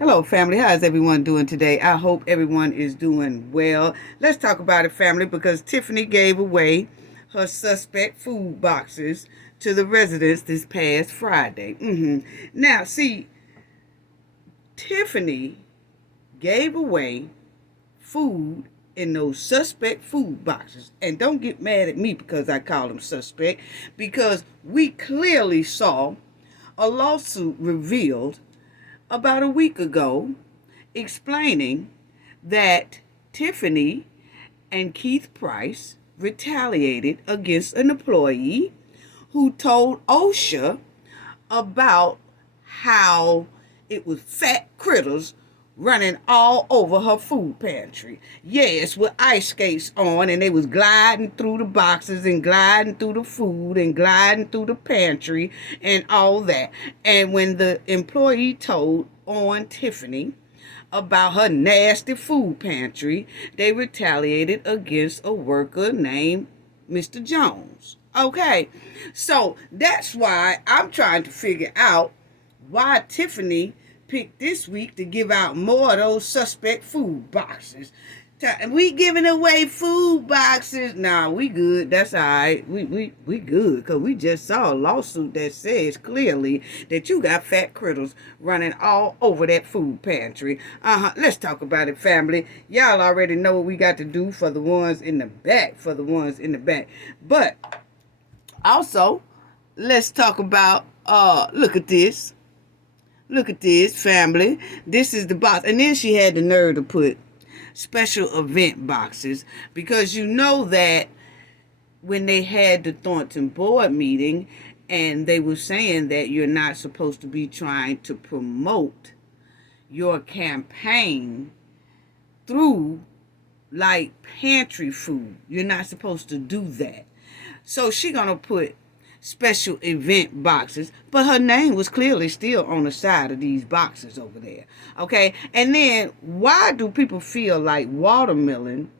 Hello, family. How's everyone doing today? I hope everyone is doing well. Let's talk about it, family, because Tiffany gave away her suspect food boxes to the residents this past Friday. Now, see, Tiffany gave away food in those suspect food boxes. And don't get mad at me because I call them suspect, because we clearly saw a lawsuit revealed about a week ago explaining that Tiffany and Keith Price retaliated against an employee who told OSHA about how it was fat critters running all over her food pantry. Yes, with ice skates on, and they was gliding through the boxes and gliding through the food and gliding through the pantry and all that. And when the employee told on Tiffany about her nasty food pantry, they retaliated against a worker named Mr. Jones. Okay, so that's why I'm trying to figure out why Tiffany picked this week to give out more of those suspect food boxes. We giving away food boxes. Nah, we good. That's all right. We good, because we just saw a lawsuit that says clearly that you got fat critters running all over that food pantry. Let's talk about it, family. Y'all already know what we got to do for the ones in the back, But also, let's talk about, look at this. Look at this, family. This is the box. And then she had the nerve to put special event boxes, because you know that when they had the Thornton board meeting and they were saying that you're not supposed to be trying to promote your campaign through like pantry food. You're not supposed to do that. So she gonna put special event boxes, but her name was clearly still on the side of these boxes over there. Okay, and then why do people feel like watermelon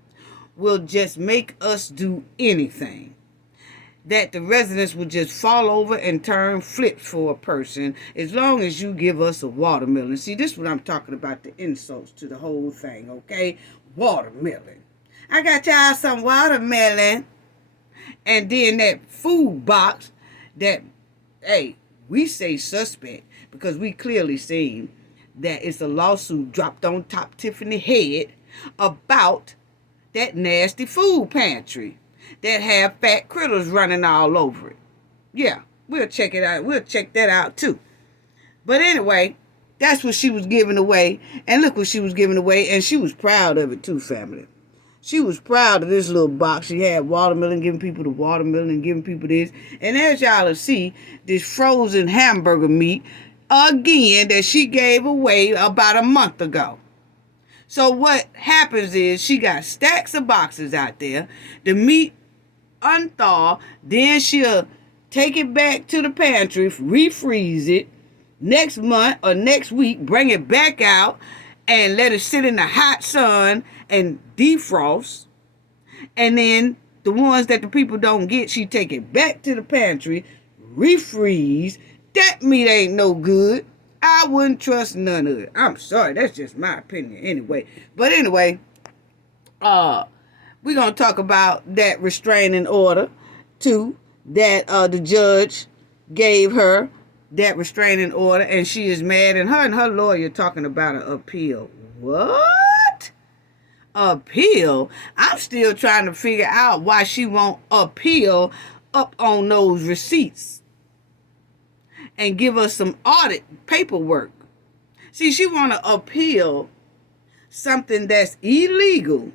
will just make us do anything? That the residents would just fall over and turn flips for a person as long as you give us a watermelon. See, this is what I'm talking about, the insults to the whole thing, okay? Watermelon. I got y'all some watermelon. And then that food box that, hey, we say suspect because we clearly seen that it's a lawsuit dropped on top Tiffany head about that nasty food pantry that have fat critters running all over it. Yeah, we'll check it out. We'll check that out too. But anyway, that's what she was giving away. And look what she was giving away. And she was proud of it too, family. She was proud of this little box. She had watermelon, giving people the watermelon and giving people this. And as y'all will see, this frozen hamburger meat, again, that she gave away about a month ago. So what happens is she got stacks of boxes out there. The meat unthaw. Then she'll take it back to the pantry, refreeze it. Next month or next week, bring it back out and let it sit in the hot sun and defrost. And then the ones that the people don't get, she take it back to the pantry, refreeze. That meat ain't no good. I wouldn't trust none of it. I'm sorry, that's just my opinion anyway. But anyway, we're going to talk about that restraining order too, that the judge gave her, that restraining order, and she is mad, and her lawyer talking about an appeal. What? Appeal? I'm still trying to figure out why she won't appeal up on those receipts and give us some audit paperwork. See, she want to appeal something that's illegal,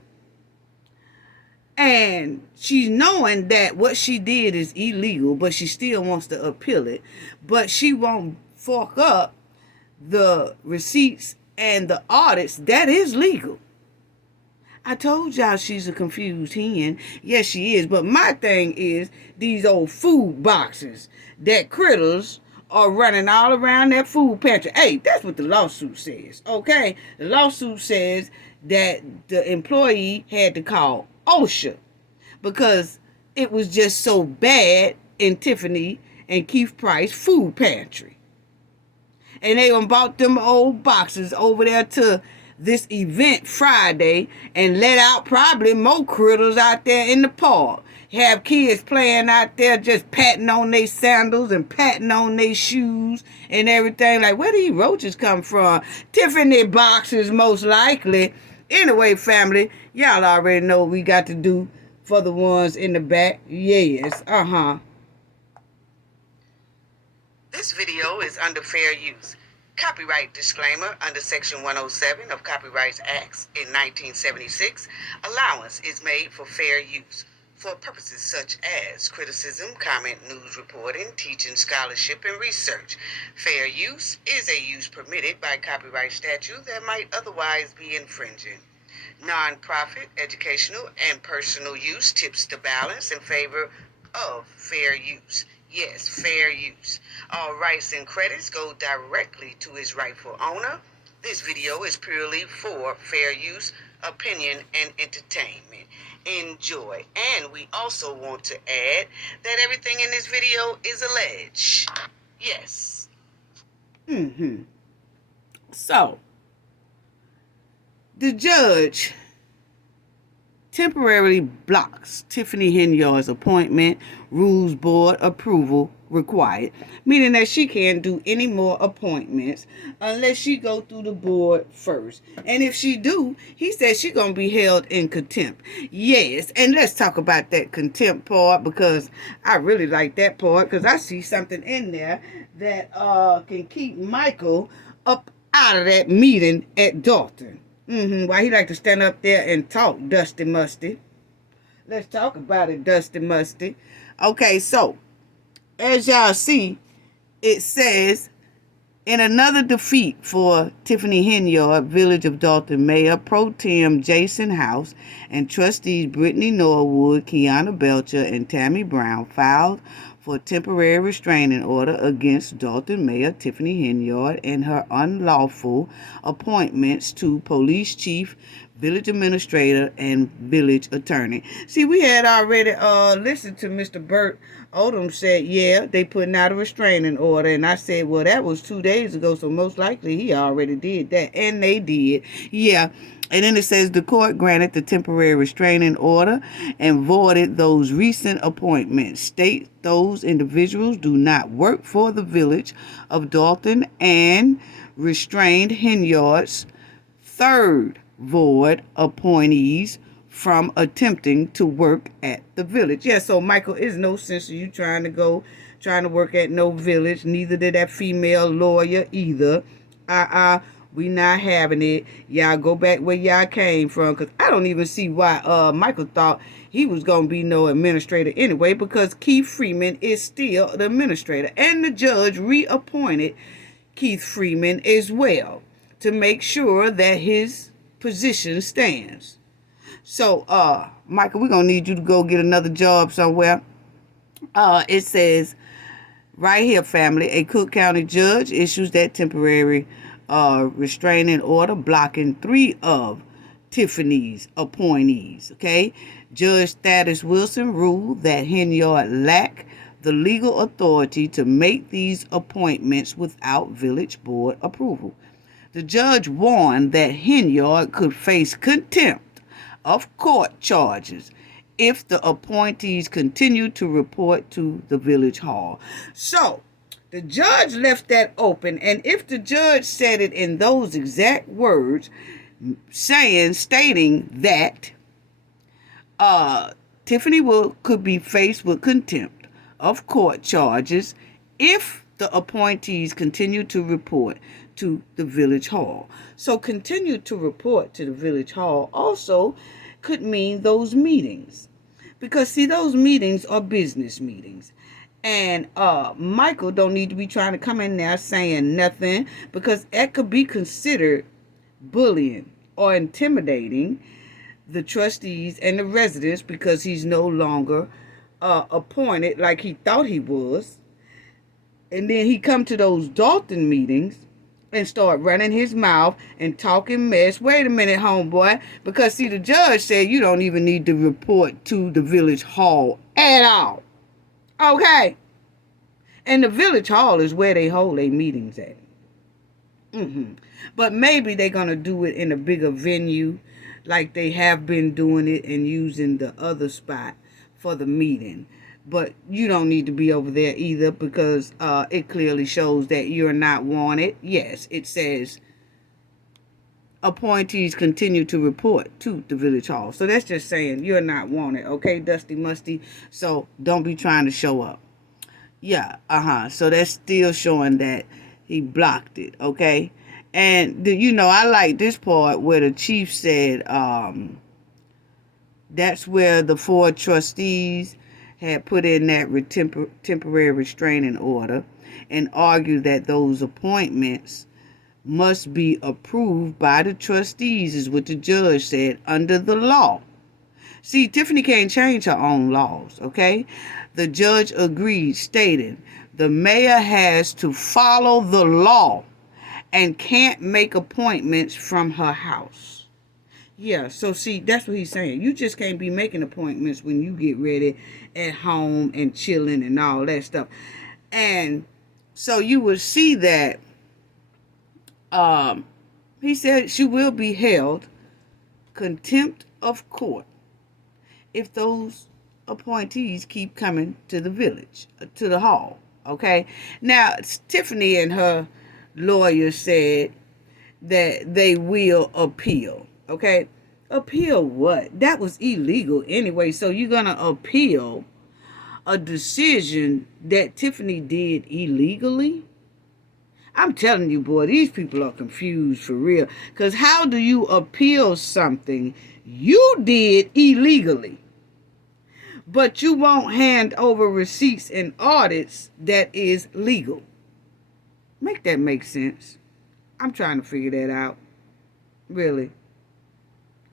and she's knowing that what she did is illegal, but she still wants to appeal it. But she won't fork up the receipts and the audits. That is legal. I told y'all she's a confused hen. Yes, she is. But my thing is these old food boxes that critters are running all around that food pantry. Hey, that's what the lawsuit says, okay? The lawsuit says that the employee had to call OSHA because it was just so bad in Tiffany and Keith Price food pantry. And they done bought them old boxes over there to this event Friday and let out probably more critters out there in the park. Have kids playing out there just patting on their sandals and patting on their shoes and everything. Like, where these roaches come from? Tiffany boxes, most likely. Anyway, family, y'all already know what we got to do for the ones in the back. Yes, This video is under fair use. Copyright disclaimer under Section 107 of Copyright Acts in 1976. Allowance is made for fair use for purposes such as criticism, comment, news reporting, teaching, scholarship, and research. Fair use is a use permitted by copyright statute that might otherwise be infringing. Non-profit, educational, and personal use tips the balance in favor of fair use. Yes, fair use. All rights and credits go directly to its rightful owner. This video is purely for fair use, opinion, and entertainment. Enjoy. And we also want to add that everything in this video is alleged. Yes. So, the judge temporarily blocks Tiffany Henyard's appointment, rules board approval required, meaning that she can't do any more appointments unless she go through the board first. And if she do, he says she gonna be held in contempt. Yes, and let's talk about that contempt part, because I really like that part, because I see something in there that can keep Michael up out of that meeting at Dalton. Why he like to stand up there and talk, Dusty Musty. Let's talk about it, Dusty Musty. Okay, so, as y'all see, it says, in another defeat for Tiffany Henyard, Village of Dalton Mayor Pro Tem Jason House and trustees Brittany Norwood, Kiana Belcher, and Tammy Brown filed for temporary restraining order against Dalton Mayor Tiffany Henyard and her unlawful appointments to police chief, village administrator, and village attorney. See, we had already listened to Mr. Burt Odom said, yeah, they putting out a restraining order. And I said, well, that was 2 days ago, so most likely he already did that. And they did. Yeah. And then it says the court granted the temporary restraining order and voided those recent appointments. State those individuals do not work for the village of Dalton and restrained Henyard's third void appointees from attempting to work at the village. Yeah, so Michael, is no sense of you trying to work at no village. Neither did that female lawyer either. We not having it. Y'all go back where y'all came from, because I don't even see why Michael thought he was going to be no administrator anyway, because Keith Freeman is still the administrator. And the judge reappointed Keith Freeman as well to make sure that his position stands. So, Michael, we're going to need you to go get another job somewhere. It says right here, family, a Cook County judge issues that temporary restraining order blocking 3 of Tiffany's appointees. Okay, Judge Thaddeus Wilson ruled that Henyard lacked the legal authority to make these appointments without village board approval. The judge warned that Henyard could face contempt of court charges if the appointees continued to report to the village hall. So, the judge left that open, and if the judge said it in those exact words, stating that Tiffany could be faced with contempt of court charges if the appointees continue to report to the village hall. So continue to report to the village hall also could mean those meetings, because see, those meetings are business meetings. And Michael don't need to be trying to come in there saying nothing, because that could be considered bullying or intimidating the trustees and the residents, because he's no longer appointed like he thought he was. And then he come to those Dalton meetings and start running his mouth and talking mess. Wait a minute, homeboy. Because see, the judge said you don't even need to report to the village hall at all. Okay. And the village hall is where they hold their meetings at. But maybe they're going to do it in a bigger venue like they have been doing it and using the other spot for the meeting. But you don't need to be over there either because it clearly shows that you're not wanted. Yes, it says appointees continue to report to the village hall. So that's just saying you're not wanted, okay, Dusty Musty? So don't be trying to show up. Yeah, so that's still showing that he blocked it, okay? And, I like this part where the chief said that's where the 4 trustees had put in that temporary restraining order and argued that those appointments must be approved by the trustees, is what the judge said, under the law. See, Tiffany can't change her own laws, okay? The judge agreed, stating the mayor has to follow the law and can't make appointments from her house. Yeah, so see, that's what he's saying. You just can't be making appointments when you get ready at home and chilling and all that stuff. And so you will see that he said she will be held contempt of court if those appointees keep coming to the village, to the hall, okay? Now, Tiffany and her lawyer said that they will appeal, okay? Appeal what? That was illegal anyway, so you're going to appeal a decision that Tiffany did illegally? I'm telling you, boy, these people are confused for real. Because how do you appeal something you did illegally, but you won't hand over receipts and audits that is legal? Make that make sense. I'm trying to figure that out. Really.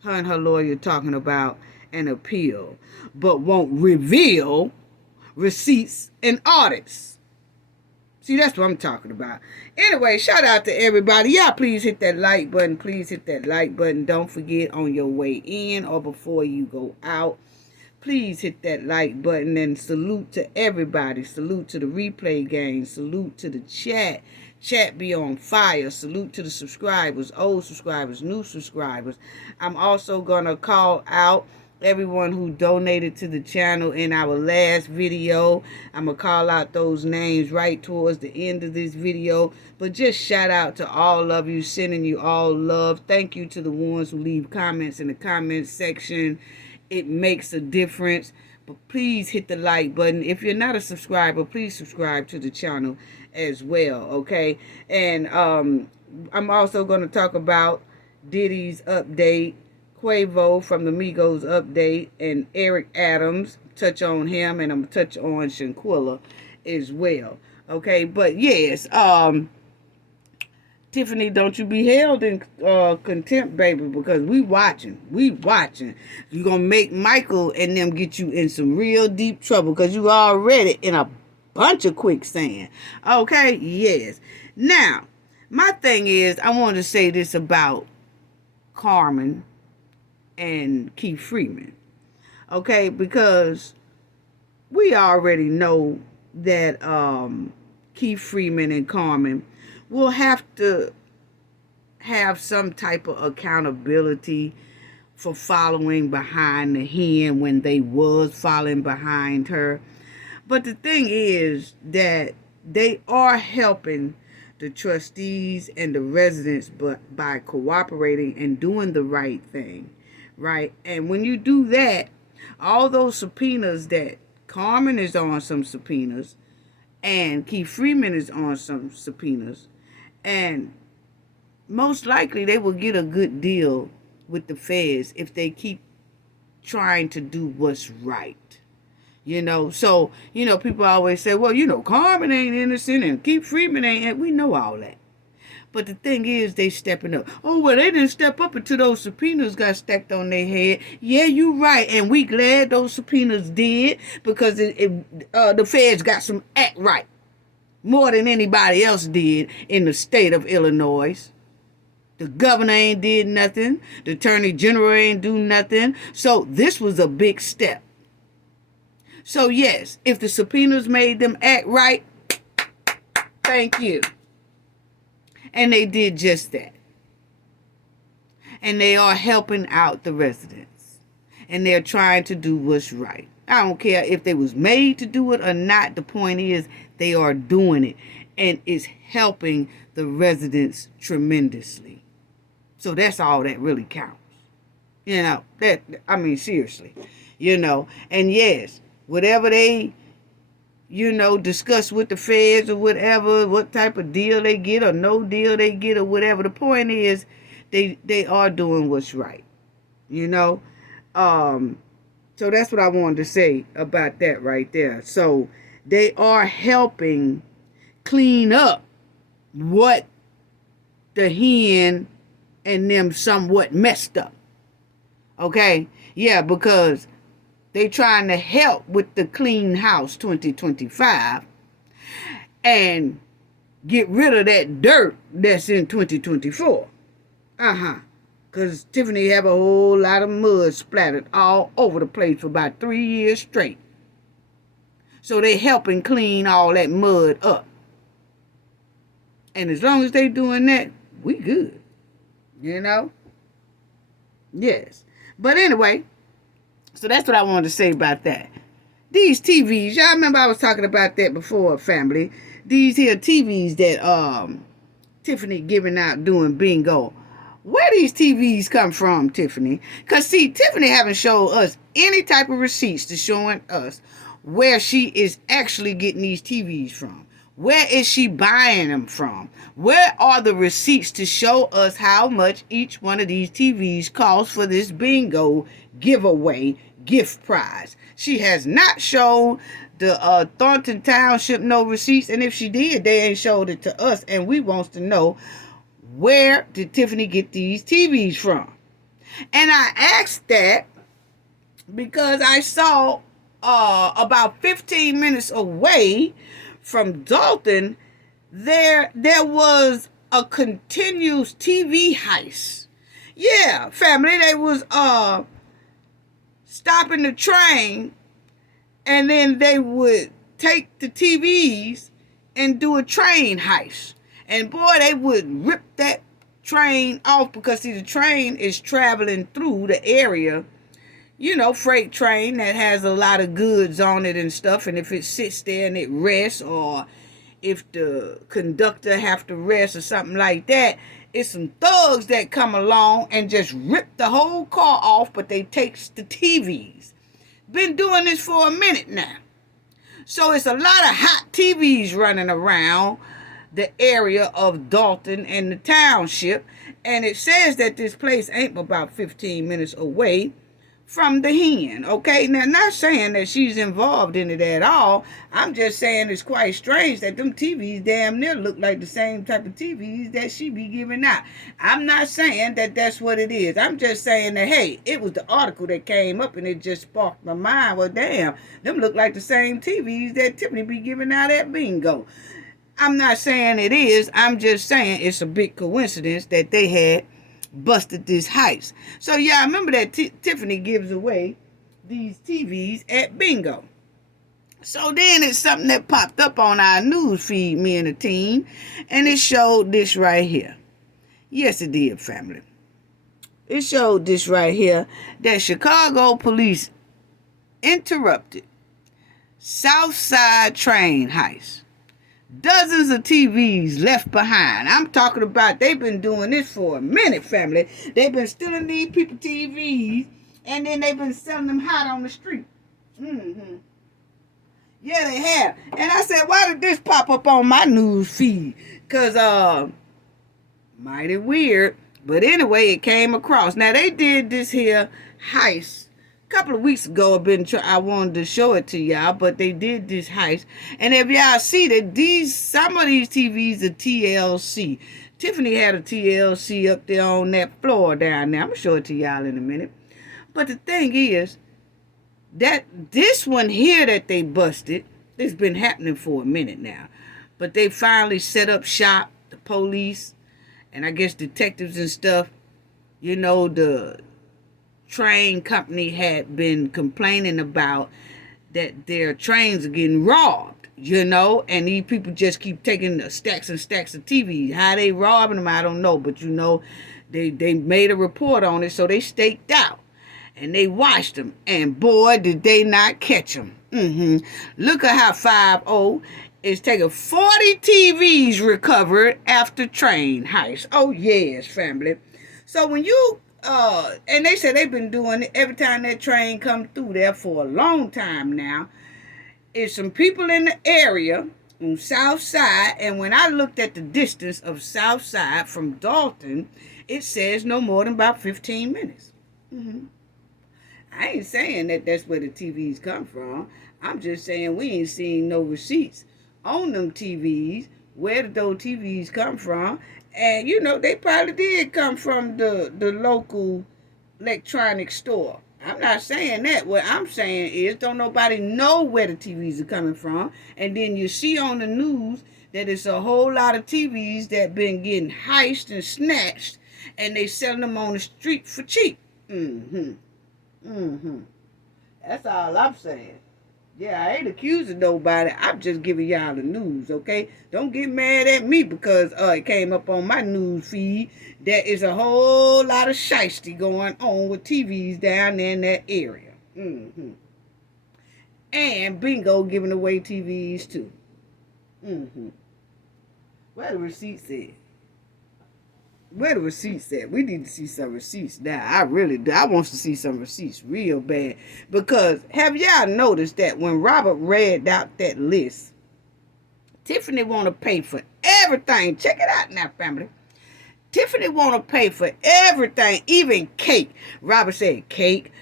Her and her lawyer talking about an appeal, but won't reveal receipts and audits. See, that's what I'm talking about. Anyway, shout out to everybody. Y'all please hit that like button. Please hit that like button. Don't forget on your way in or before you go out. Please hit that like button and salute to everybody. Salute to the replay gang. Salute to the chat. Chat be on fire. Salute to the subscribers, old subscribers, new subscribers. I'm also going to call out everyone who donated to the channel in our last video. I'm going to call out those names right towards the end of this video. But just shout out to all of you, sending you all love. Thank you to the ones who leave comments in the comments section. It makes a difference. But please hit the like button. If you're not a subscriber, please subscribe to the channel as well, okay? And I'm also going to talk about Diddy's update, Quavo from the Migos update, and Eric Adams, touch on him, and I'm going to touch on Shanquilla as well. Okay, but yes, Tiffany, don't you be held in contempt, baby, because we watching. You're going to make Michael and them get you in some real deep trouble because you already in a bunch of quicksand. Okay, yes. Now, my thing is, I want to say this about Carmen and Keith Freeman, okay, because we already know that Keith Freeman and Carmen will have to have some type of accountability for following behind the hen when they was following behind her. But the thing is that they are helping the trustees and the residents but by cooperating and doing the right thing. Right? And when you do that, all those subpoenas that Carmen is on some subpoenas and Keith Freeman is on some subpoenas, and most likely they will get a good deal with the feds if they keep trying to do what's right. So, people always say, well, Carmen ain't innocent and Keith Freeman ain't. We know all that. But the thing is, they stepping up. Oh, well, they didn't step up until those subpoenas got stacked on their head. Yeah, you right. And we glad those subpoenas did because the feds got some act right. More than anybody else did in the state of Illinois. The governor ain't did nothing. The attorney general ain't do nothing. So this was a big step. So yes, if the subpoenas made them act right, thank you. And they did just that. And they are helping out the residents. And they're trying to do what's right. I don't care if they was made to do it or not. The point is, they are doing it. And it's helping the residents tremendously. So that's all that really counts. Seriously. And yes, whatever they, discuss with the feds or whatever, what type of deal they get or no deal they get or whatever, the point is, they are doing what's right. So that's what I wanted to say about that right there. So they are helping clean up what the hen and them somewhat messed up. Okay? Yeah, because they trying to help with the Clean House 2025 and get rid of that dirt that's in 2024. Because Tiffany have a whole lot of mud splattered all over the place for about 3 years straight. So they helping clean all that mud up. And as long as they doing that, we good. Yes. But anyway, so that's what I wanted to say about that. These TVs, y'all remember I was talking about that before, family. These here TVs that Tiffany giving out doing bingo. Where these TVs come from, Tiffany? Because, see, Tiffany haven't showed us any type of receipts to showing us where she is actually getting these TVs from. Where is she buying them from? Where are the receipts to show us how much each one of these TVs costs for this bingo giveaway gift prize? She has not shown the Thornton Township no receipts, and if she did, they ain't showed it to us, and we wants to know, where did Tiffany get these TVs from? And I asked that because I saw about 15 minutes away from Dalton, there was a continuous TV heist. Yeah, family, they was stopping the train, and then they would take the TVs and do a train heist. And boy, they would rip that train off because, see, the train is traveling through the area, freight train that has a lot of goods on it and stuff. And if it sits there and it rests, or if the conductor have to rest or something like that, it's some thugs that come along and just rip the whole car off, but they takes the TVs. Been doing this for a minute now. So it's a lot of hot TVs running around the area of Dalton and the Township. And it says that this place ain't about 15 minutes away from the hen. Okay, now not saying that she's involved in it at all. I'm just saying it's quite strange that them TVs damn near look like the same type of TVs that she be giving out. I'm not saying that that's what it is. I'm just saying that, hey, it was the article that came up and it just sparked my mind. Well, damn, them look like the same TVs that Tiffany be giving out at bingo. I'm not saying it is. I'm just saying it's a big coincidence that they had busted this heist. So, yeah, I remember that Tiffany gives away these TVs at bingo. So then it's something that popped up on our news feed, me and the team, and it showed this right here. Yes, it did, family. It showed this right here, that Chicago police interrupted South Side train heist. Dozens of TVs left behind. I'm talking about they've been doing this for a minute, family. They've been stealing these people TVs, and then they've been selling them hot on the street. Yeah, they have. And I said, why did this pop up on my news feed? Because, mighty weird. But anyway, it came across. Now, they did this here heist couple of weeks ago. I wanted to show it to y'all, but they did this heist. And if y'all see that some of these TVs are TLC. Tiffany had a TLC up there on that floor down there. I'm gonna show it to y'all in a minute. But the thing is that this one here that they busted, it's been happening for a minute now. But they finally set up shop, the police, and I guess detectives and stuff. The train company had been complaining about that their trains are getting robbed. you know, and these people just keep taking the stacks and stacks of TVs. How they robbing them, I don't know, but you know, they made a report on it, so they staked out. And they watched them, and boy, did they not catch them. Look at how 5-0 is taking 40 TVs recovered after train heist. Oh, yes, family. So when you, and they said they've been doing it every time that train come through there for a long time now. It's some people in the area on South Side, and when I looked at the distance of South Side from Dalton, it says no more than about 15 minutes. I ain't saying that that's where the TVs come from. I'm just saying we ain't seen no receipts on them TVs. Where did those TVs come from? And, you know, they probably did come from the local electronic store. I'm not saying that. What I'm saying is don't nobody know where the TVs are coming from. And then you see on the news that it's a whole lot of TVs that been getting heist and snatched, and they selling them on the street for cheap. That's all I'm saying. Yeah, I ain't accusing nobody. I'm just giving y'all the news, okay? Don't get mad at me because it came up on my news feed. There is a whole lot of shiesty going on with TVs down there in that area. And bingo giving away TVs too. Where the receipts at? Where the receipts at? We need to see some receipts now. I really do. I want to see some receipts real bad. Because have y'all noticed that when Robert read out that list, Tiffany want to pay for everything. Check it out now, family. Tiffany want to pay for everything, even cake. Robert said cake,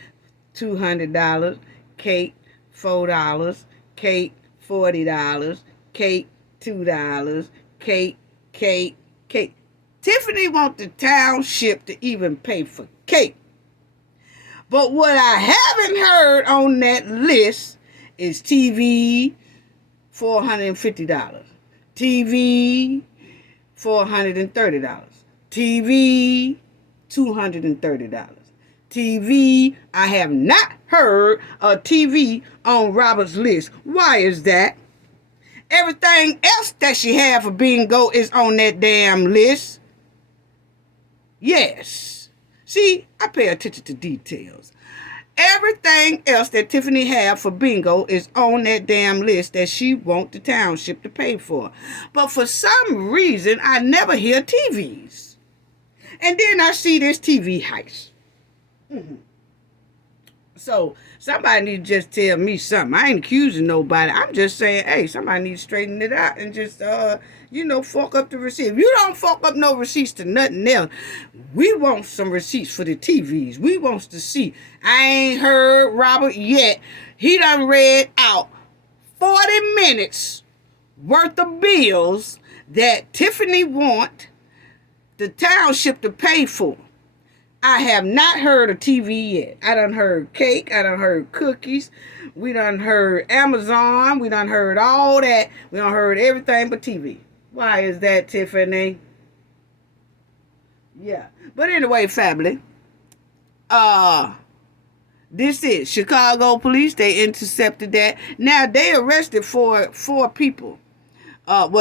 $200, cake, $4, cake, $40, cake, $2, cake. Tiffany want the township to even pay for cake. But what I haven't heard on that list is TV, $450. TV, $430. TV, $230. TV, I have not heard a TV on Robert's list. Why is that? Everything else that she had for bingo is on that damn list. Yes. See, I pay attention to details. Everything else that Tiffany had for bingo is on that damn list that she want the township to pay for. But for some reason, I never hear TVs. And then I see this TV heist. So somebody need to just tell me something. I ain't accusing nobody. I'm just saying, hey, somebody need to straighten it out and just, fuck up the receipt. If you don't fuck up no receipts to nothing else, we want some receipts for the TVs. We wants to see. I ain't heard Robert yet. He done read out 40 minutes worth of bills that Tiffany want the township to pay for. I have not heard a TV yet. I done heard cake. I done heard cookies. We done heard Amazon. We done heard all that. We done heard everything but TV. Why is that, Tiffany? Yeah. But anyway, family. This is Chicago police. They intercepted that. Now, they arrested four people.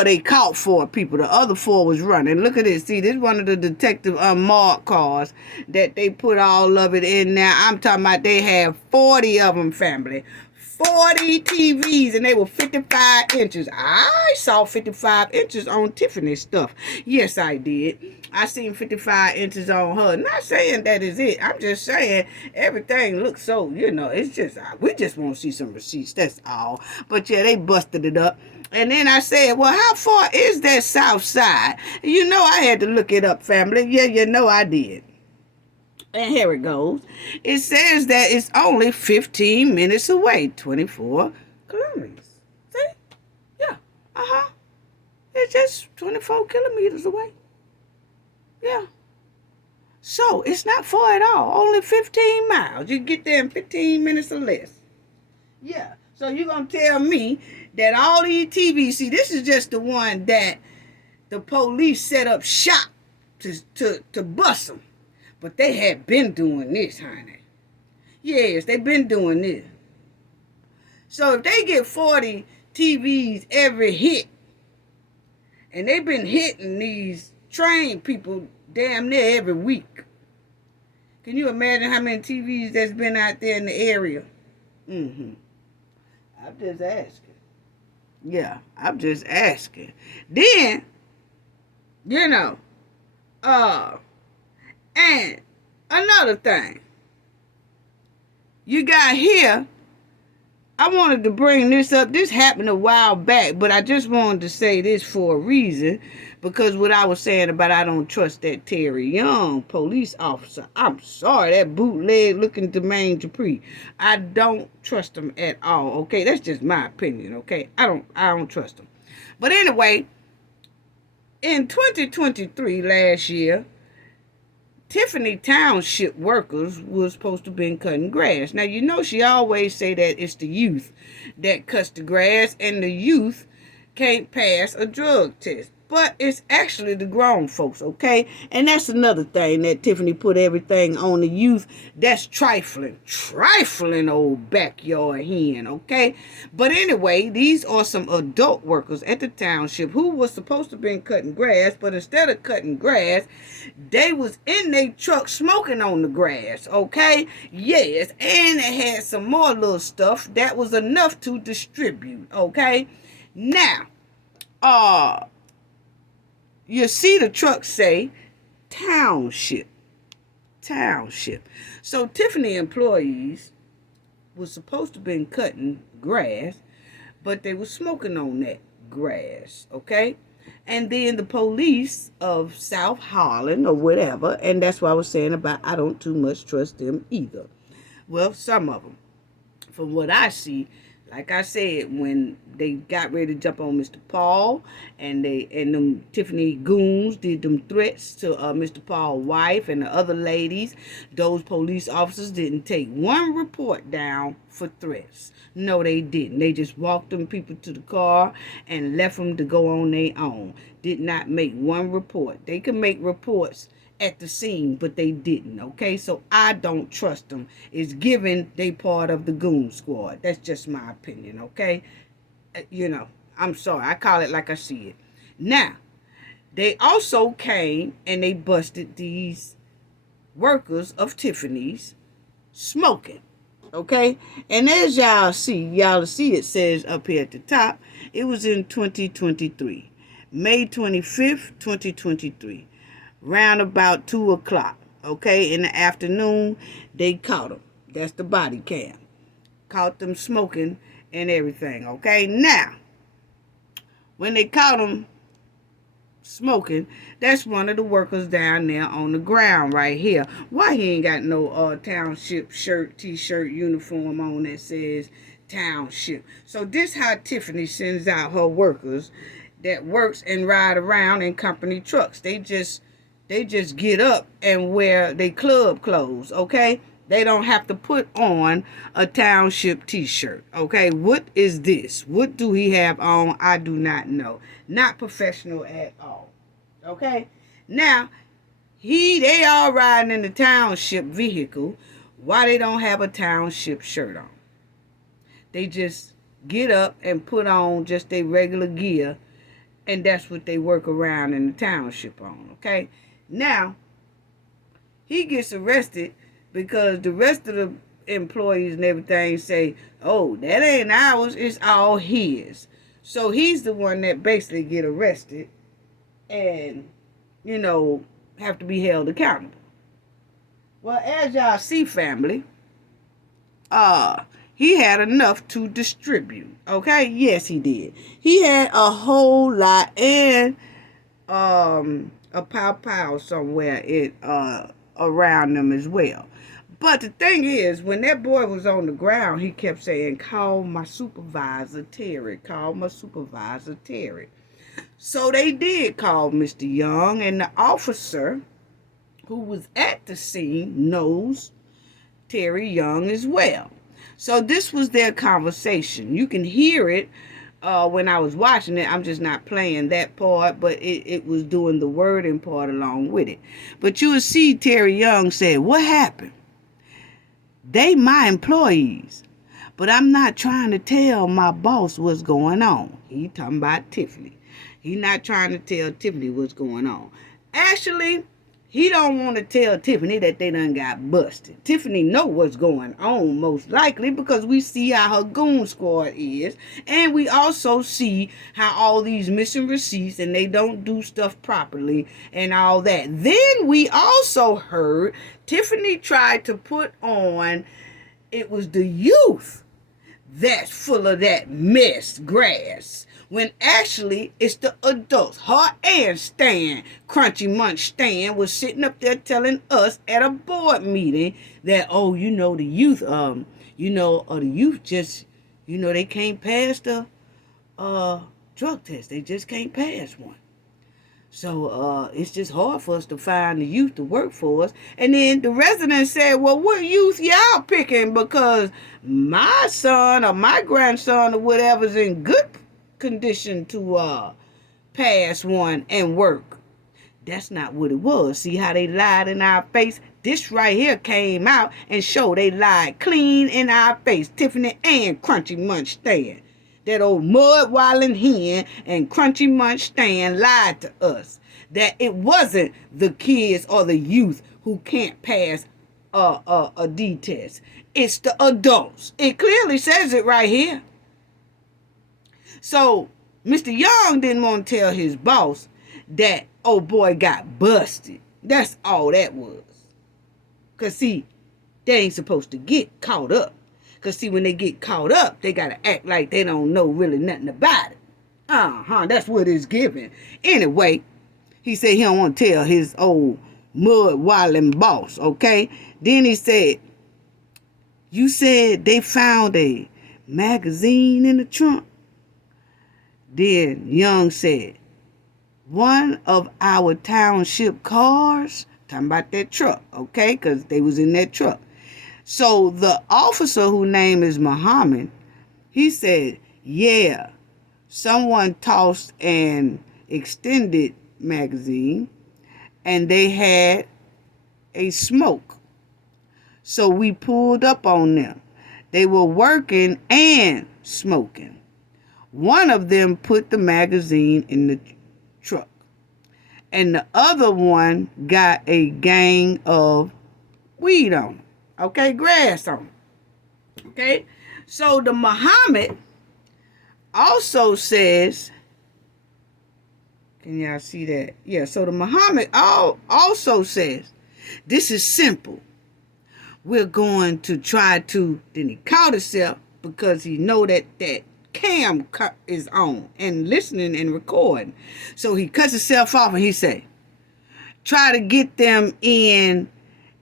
They caught 4 people. The other 4 was running. Look at this. See, this is one of the detective unmarked cars that they put all of it in there. I'm talking about they have 40 of them, family. 40 TVs, and they were 55 inches. I saw 55 inches on Tiffany's stuff. Yes, I did. I seen 55 inches on her. Not saying that is it. I'm just saying everything looks so, it's just, we just want to see some receipts. That's all. But yeah, they busted it up. And then I said, well, how far is that South Side? I had to look it up, family. Yeah, I did. And here it goes. It says that it's only 15 minutes away, 24 kilometers. See? Yeah. It's just 24 kilometers away. Yeah. So, it's not far at all. Only 15 miles. You can get there in 15 minutes or less. Yeah. So, you're going to tell me that all these TVs, see, this is just the one that the police set up shop to bust them. But they had been doing this, honey. Yes, they've been doing this. So if they get 40 TVs every hit. And they've been hitting these trained people damn near every week. Can you imagine how many TVs that's been out there in the area? I'm just asking. Yeah, I'm just asking. Then, and another thing. You got here, I wanted to bring this up. This happened a while back, but I just wanted to say this for a reason. Because what I was saying about I don't trust that Terry Young police officer. I'm sorry, that bootleg looking Jermaine Dupree. I don't trust him at all. Okay, that's just my opinion. Okay, I don't trust him. But anyway, in 2023 last year, Tiffany Township workers was supposed to been cutting grass. Now, she always say that it's the youth that cuts the grass and the youth can't pass a drug test. But it's actually the grown folks, okay? And that's another thing that Tiffany put everything on the youth. That's trifling. Trifling old backyard hen, okay? But anyway, these are some adult workers at the township who was supposed to have been cutting grass, but instead of cutting grass, they was in their truck smoking on the grass, okay? Yes, and they had some more little stuff that was enough to distribute, okay? Now, you see the truck say Township. Township. So Tiffany employees was supposed to have been cutting grass, but they were smoking on that grass, okay? And then the police of South Harlan or whatever, and that's what I was saying about I don't too much trust them either. Well, some of them. From what I see, like I said, when they got ready to jump on Mr. Paul, and them Tiffany goons did them threats to Mr. Paul's wife and the other ladies, those police officers didn't take one report down for threats. No, they didn't. They just walked them people to the car and left them to go on their own. Did not make one report. They could make reports at the scene, but they didn't, okay? So I don't trust them. It's given they part of the goon squad. That's just my opinion, okay? I'm sorry. I call it like I see it. Now, they also came and they busted these workers of Tiffany's smoking, okay? And as y'all see it says up here at the top, it was in 2023. May 25th, 2023. Round about 2 o'clock, okay, in the afternoon, they caught them. That's the body cam. Caught them smoking and everything, okay? Now, when they caught them smoking, that's one of the workers down there on the ground right here. Why he ain't got no township shirt, t-shirt, uniform on that says Township? So this how Tiffany sends out her workers that works and ride around in company trucks. They just get up and wear their club clothes, okay? They don't have to put on a Township t-shirt, okay? What is this? What do he have on? I do not know. Not professional at all, okay? Now, they all riding in the Township vehicle. Why they don't have a Township shirt on? They just get up and put on just their regular gear, and that's what they work around in the Township on, okay? Now, he gets arrested because the rest of the employees and everything say, oh, that ain't ours, it's all his. So he's the one that basically get arrested and, have to be held accountable. Well, as y'all see, family, he had enough to distribute, okay? Yes, he did. He had a whole lot, and a pow somewhere around them as well. But the thing is, when that boy was on the ground, he kept saying, call my supervisor Terry, call my supervisor Terry. So they did call Mr. Young, and the officer who was at the scene knows Terry Young as well. So this was their conversation. You can hear it when I was watching it. I'm just not playing that part, but it was doing the wording part along with it. But you will see Terry Young said, what happened? They my employees, But I'm not trying to tell my boss what's going on. He talking about Tiffany. He not trying to tell Tiffany what's going on. Actually, he don't want to tell Tiffany that they done got busted. Tiffany know what's going on most likely because we see how her goon squad is. And we also see how all these missing receipts and they don't do stuff properly and all that. Then we also heard Tiffany tried to put on it was the youth that's full of that mess grass. When actually it's the adults. Her and Stan, Crunchy Munch Stan, was sitting up there telling us at a board meeting that, oh, the youth, the youth just, they can't pass the drug test. They just can't pass one. So it's just hard for us to find the youth to work for us. And then the residents said, well, what youth y'all picking? Because my son or my grandson or whatever's in good condition to pass one and work. That's not what it was. See how they lied in our face? This right here came out and showed they lied clean in our face. Tiffany and Crunchy Munch Stan. That old mud wildin' hen and Crunchy Munch Stan lied to us. That it wasn't the kids or the youth who can't pass a D test. It's the adults. It clearly says it right here. So, Mr. Young didn't want to tell his boss that old boy got busted. That's all that was. Because, see, they ain't supposed to get caught up. Because, see, when they get caught up, they got to act like they don't know really nothing about it. That's what it's giving. Anyway, he said he don't want to tell his old mud wildin' boss, okay? Then he said, you said they found a magazine in the trunk? Then Young said, one of our township cars, talking about that truck, okay, because they was in that truck. So the officer whose name is Muhammad, he said, yeah, someone tossed an extended magazine and they had a smoke. So we pulled up on them. They were working and smoking. One of them put the magazine in the truck. And the other one got a gang of weed on it. Okay, grass on it. Okay? So the Muhammad also says, can y'all see that? Yeah, so the Muhammad also says, this is simple. We're going to try to, then he caught himself because he know that cam is on and listening and recording. So he cuts himself off and he say, try to get them in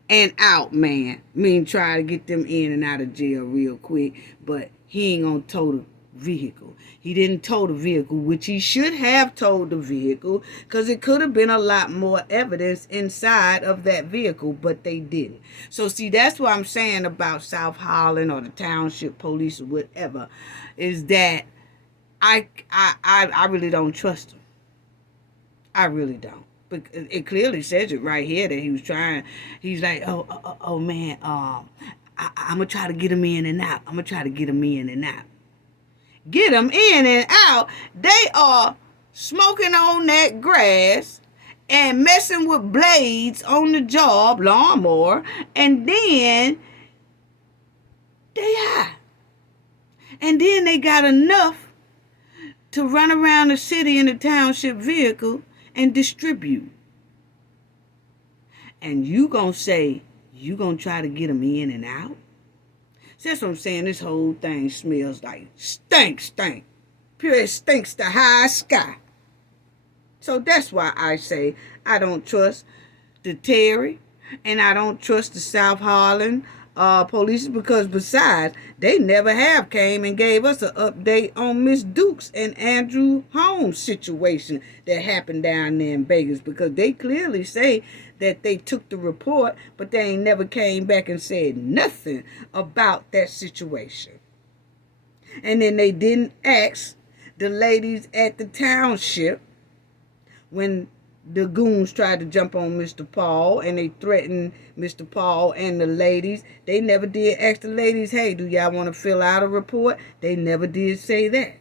and out, man. Try to get them in and out of jail real quick, but he ain't gonna tow the vehicle. He didn't tow the vehicle, which he should have towed the vehicle, because it could have been a lot more evidence inside of that vehicle, but they didn't. So see, that's what I'm saying about South Holland or the Township police or whatever, is that I really don't trust them. I really don't. But it clearly says it right here that he was trying. He's like, oh man, I'm gonna try to get him in and out. I'm gonna try to get him in and out. Get them in and out. They are smoking on that grass and messing with blades on the job, lawnmower, and then they high. And then they got enough to run around the city in a township vehicle and distribute. And you gonna say you gonna try to get them in and out? See, that's what I'm saying. This whole thing smells like stink. Pure, it stinks to high sky. So that's why I say I don't trust the Terry and I don't trust the South Harlan police, because besides, they never have came and gave us an update on Miss Dukes and Andrew Holmes situation that happened down there in Vegas, because they clearly say that they took the report, but they ain't never came back and said nothing about that situation. And then they didn't ask the ladies at the Township when the goons tried to jump on Mr. Paul and they threatened Mr. Paul and the ladies. They never did ask the ladies, hey, do y'all want to fill out a report? They never did say that.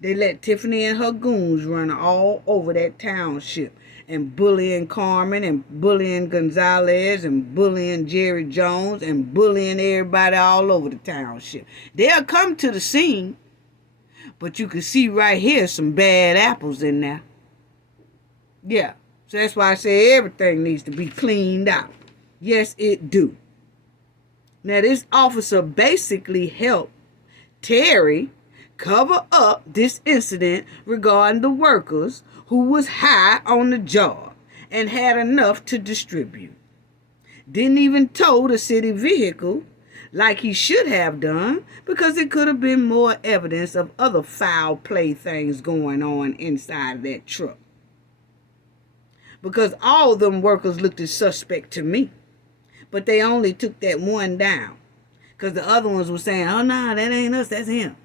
They let Tiffany and her goons run all over that township and bullying Carmen and bullying Gonzalez and bullying Jerry Jones and bullying everybody all over the township. They'll come to the scene, but you can see right here some bad apples in there. Yeah, so that's why I say everything needs to be cleaned out. Yes, it do. Now, this officer basically helped Terry cover up this incident regarding the workers who was high on the job and had enough to distribute. Didn't even tow the city vehicle like he should have done because it could have been more evidence of other foul play things going on inside of that truck. Because all of them workers looked as suspect to me. But they only took that one down. Because the other ones were saying, oh, no, that ain't us, that's him.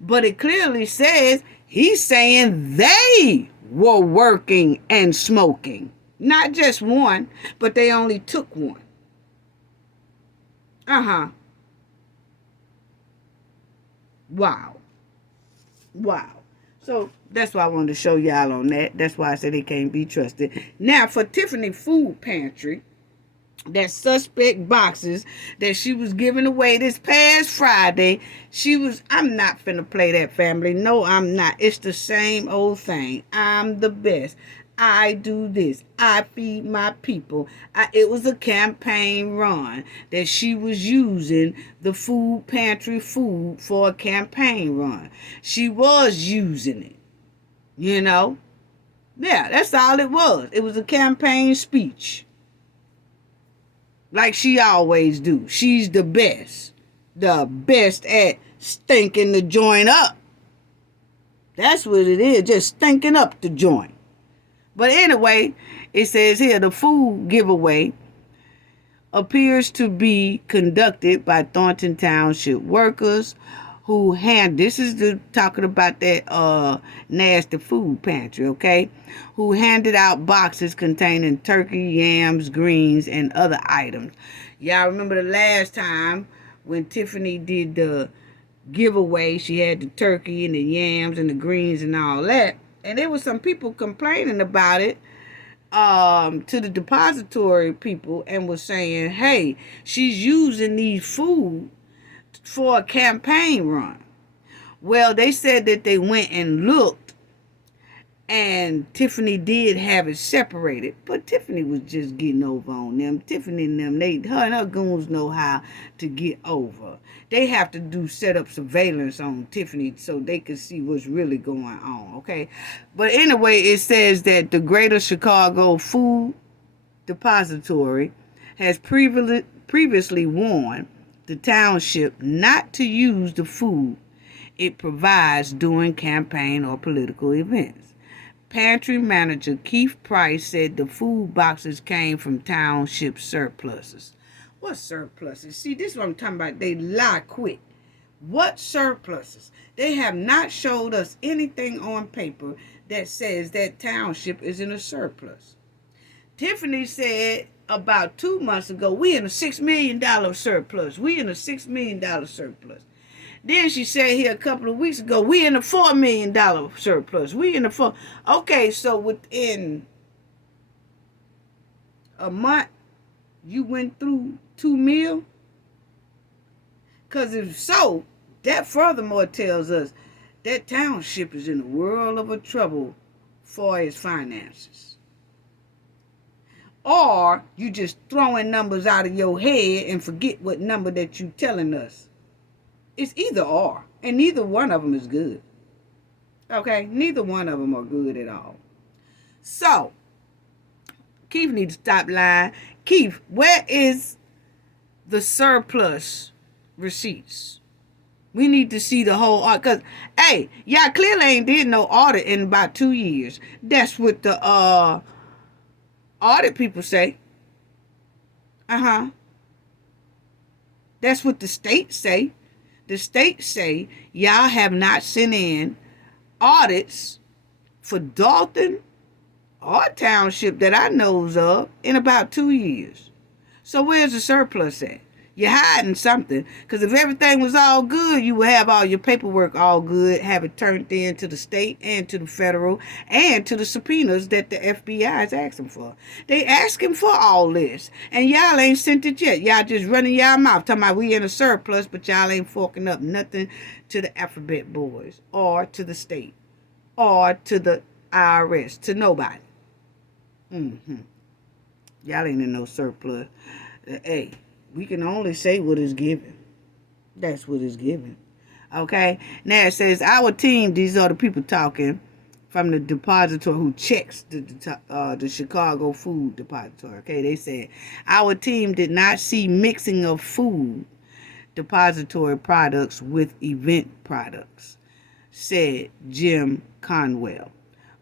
But it clearly says he's saying they were working and smoking. Not just one, but they only took one. Wow. So that's why I wanted to show y'all on that. That's why I said they can't be trusted. Now, for Tiffany Food Pantry, that suspect boxes that she was giving away this past Friday, I'm not finna play that, family. No, I'm not. It's the same old thing. I'm the best. I do this. I feed my people. It was a campaign run that she was using the food pantry food for a campaign run. She was using it, you know. Yeah, that's all it was. It was a campaign speech. Like she always do. She's the best. The best at stinking the joint up. That's what it is. Just stinking up the joint. But anyway, it says here, the food giveaway appears to be conducted by Thornton Township workers who talking about that nasty food pantry, okay? Who handed out boxes containing turkey, yams, greens, and other items. Y'all remember the last time when Tiffany did the giveaway, she had the turkey and the yams and the greens and all that. And there was some people complaining about it to the depository people and was saying, hey, she's using these food for a campaign run. Well, they said that they went and looked and Tiffany did have it separated, but Tiffany was just getting over on them. Tiffany and them, her and her goons know how to get over. They have to set up surveillance on Tiffany so they can see what's really going on, okay? But anyway, it says that the Greater Chicago Food Depository has previously warned the township not to use the food it provides during campaign or political events. Pantry manager Keith Price said the food boxes came from township surpluses. What surpluses? See, this is what I'm talking about. They lie quick. What surpluses? They have not showed us anything on paper that says that township is in a surplus. Tiffany said about 2 months ago, we in a $6 million surplus. We in a $6 million surplus. Then she said here a couple of weeks ago, we in a $4 million surplus. We in a $4. Okay, so within a month, you went through $2 million? Because if so, that furthermore tells us that township is in a world of trouble for its finances. Or you just throwing numbers out of your head and forget what number that you telling us. It's either or, and neither one of them is good. Okay, neither one of them are good at all. So, Keith needs to stop lying. Keith, where is the surplus receipts? We need to see the whole audit. Because, hey, y'all clearly ain't did no audit in about 2 years. That's what the audit people say. That's what the state say. The state say y'all have not sent in audits for Dalton or Township that I knows of in about 2 years. So where's the surplus at? You're hiding something. Because if everything was all good, you would have all your paperwork all good, have it turned in to the state and to the federal and to the subpoenas that the FBI is asking for. They asking for all this. And y'all ain't sent it yet. Y'all just running y'all mouth talking about we in a surplus, but y'all ain't forking up nothing to the alphabet boys or to the state or to the IRS, to nobody. Y'all ain't in no surplus. Hey, we can only say what is given. That's what is given. Okay? Now it says, our team, these are the people talking from the depository who checks the Chicago food depository. Okay? They said, our team did not see mixing of food depository products with event products, said Jim Conwell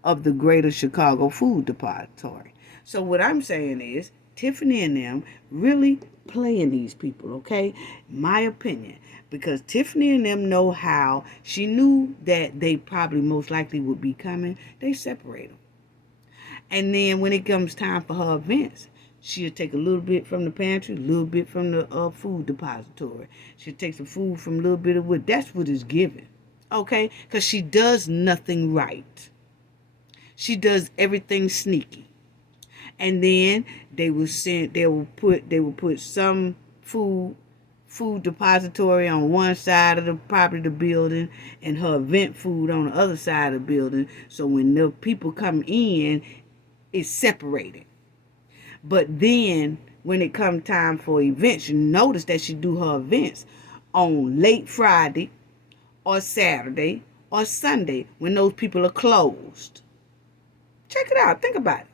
of the Greater Chicago Food Depository. So what I'm saying is, Tiffany and them really playing these people, okay? My opinion. Because Tiffany and them know how. She knew that they probably most likely would be coming. They separate them. And then when it comes time for her events, she'll take a little bit from the pantry, a little bit from the food depository. She'll take some food from a little bit of what. That's what is given, okay? Because she does nothing right. She does everything sneaky. And then they will put some food depository on one side of the property of the building and her event food on the other side of the building. So when the people come in, it's separated. But then when it comes time for events, you notice that she do her events on late Friday or Saturday or Sunday when those people are closed. Check it out. Think about it.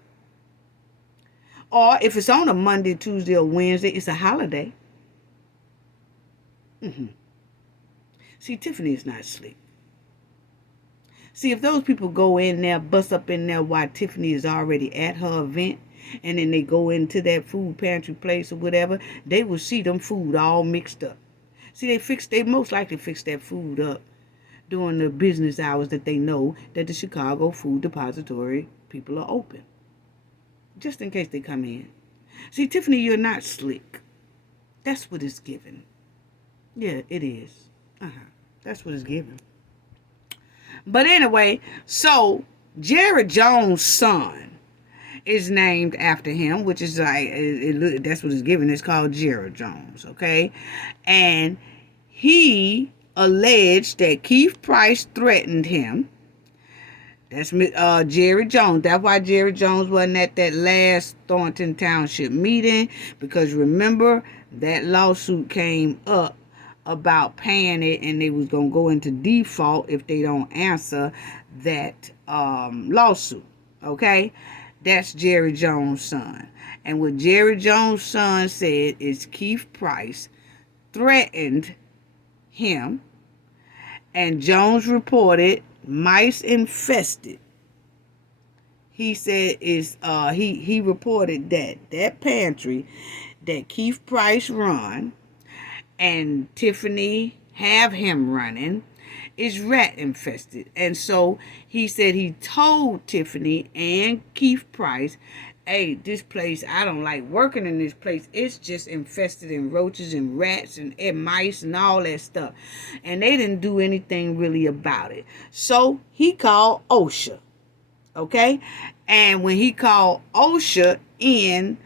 Or if it's on a Monday, Tuesday, or Wednesday, it's a holiday. See, Tiffany is not slick. See, if those people go in there, bust up in there while Tiffany is already at her event, and then they go into that food pantry place or whatever, they will see them food all mixed up. See, they most likely fix that food up during the business hours that they know that the Chicago Food Depository people are open. Just in case they come in. See, Tiffany, you're not slick. That's what it's given. Yeah, it is. That's what it's given. But anyway, so Jared Jones' son is named after him, which is like, that's what it's given. It's called Jared Jones, okay? And he alleged that Keith Price threatened him. That's Jerry Jones. That's why Jerry Jones wasn't at that last Thornton Township meeting. Because remember, that lawsuit came up about paying it. And they was going to go into default if they don't answer that lawsuit. Okay? That's Jerry Jones' son. And what Jerry Jones' son said is Keith Price threatened him. And Jones reported mice infested. He said he reported that pantry that Keith Price run and Tiffany have him running is rat infested. And so he said he told Tiffany and Keith Price, hey, this place, I don't like working in this place. It's just infested in roaches and rats and mice and all that stuff. And they didn't do anything really about it. So he called OSHA. Okay? And when he called OSHA in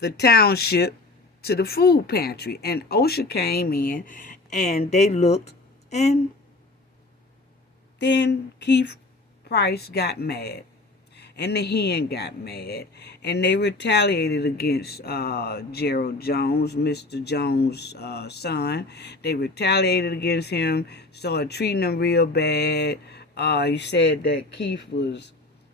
the township to the food pantry, and OSHA came in and they looked, and then Keith Price got mad. And the hen got mad. And they retaliated against Gerald Jones, Mr. Jones' son. They retaliated against him, started treating him real bad. He said that Keith was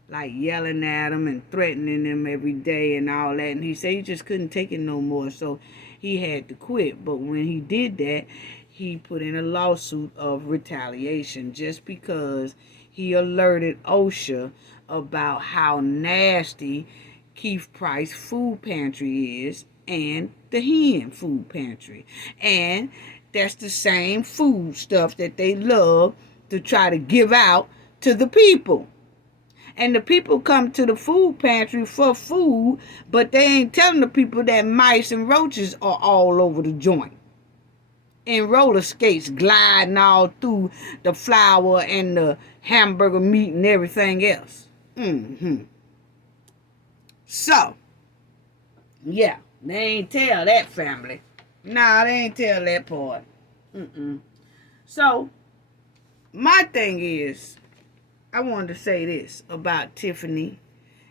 like yelling at him and threatening him every day and all that. And he said he just couldn't take it no more, so he had to quit. But when he did that, he put in a lawsuit of retaliation just because he alerted OSHA about how nasty Keith Price food pantry is and the hen food pantry. And that's the same food stuff that they love to try to give out to the people. And the people come to the food pantry for food, but they ain't telling the people that mice and roaches are all over the joint. In roller skates, gliding all through the flour and the hamburger meat and everything else. So, yeah, they ain't tell that family. Nah, they ain't tell that part. So, my thing is, I wanted to say this about Tiffany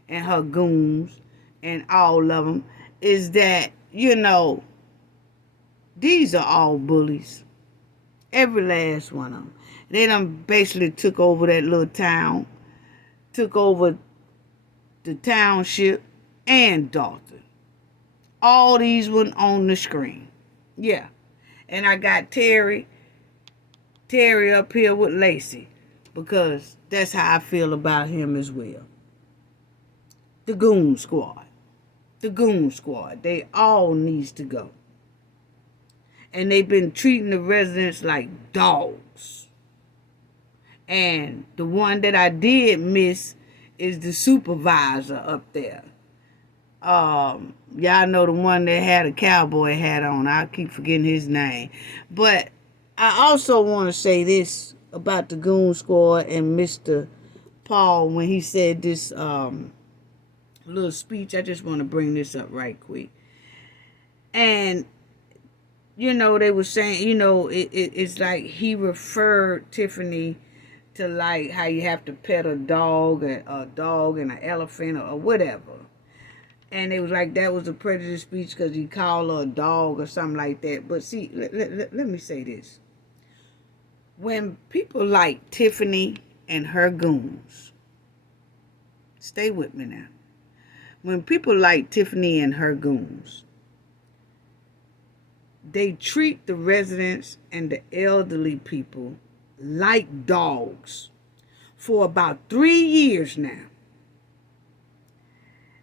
and her goons and all of them, is that, these are all bullies. Every last one of them. They done basically took over that little town, took over the township and Dalton. All these were on the screen. Yeah. And I got Terry up here with Lacey, because that's how I feel about him as well. The Goon Squad. The Goon Squad. They all needs to go. And they've been treating the residents like dogs. And the one that I did miss is the supervisor up there. Y'all know the one that had a cowboy hat on. I keep forgetting his name. But I also want to say this about the Goon Squad and Mr. Paul when he said this little speech. I just want to bring this up right quick. And, they were saying, it's like he referred Tiffany to like how you have to pet a dog and an elephant or whatever. And it was like that was a prejudice speech because he called her a dog or something like that. But see, let me say this. When people like Tiffany and her goons, stay with me now. When people like Tiffany and her goons, they treat the residents and the elderly people like dogs for about 3 years now.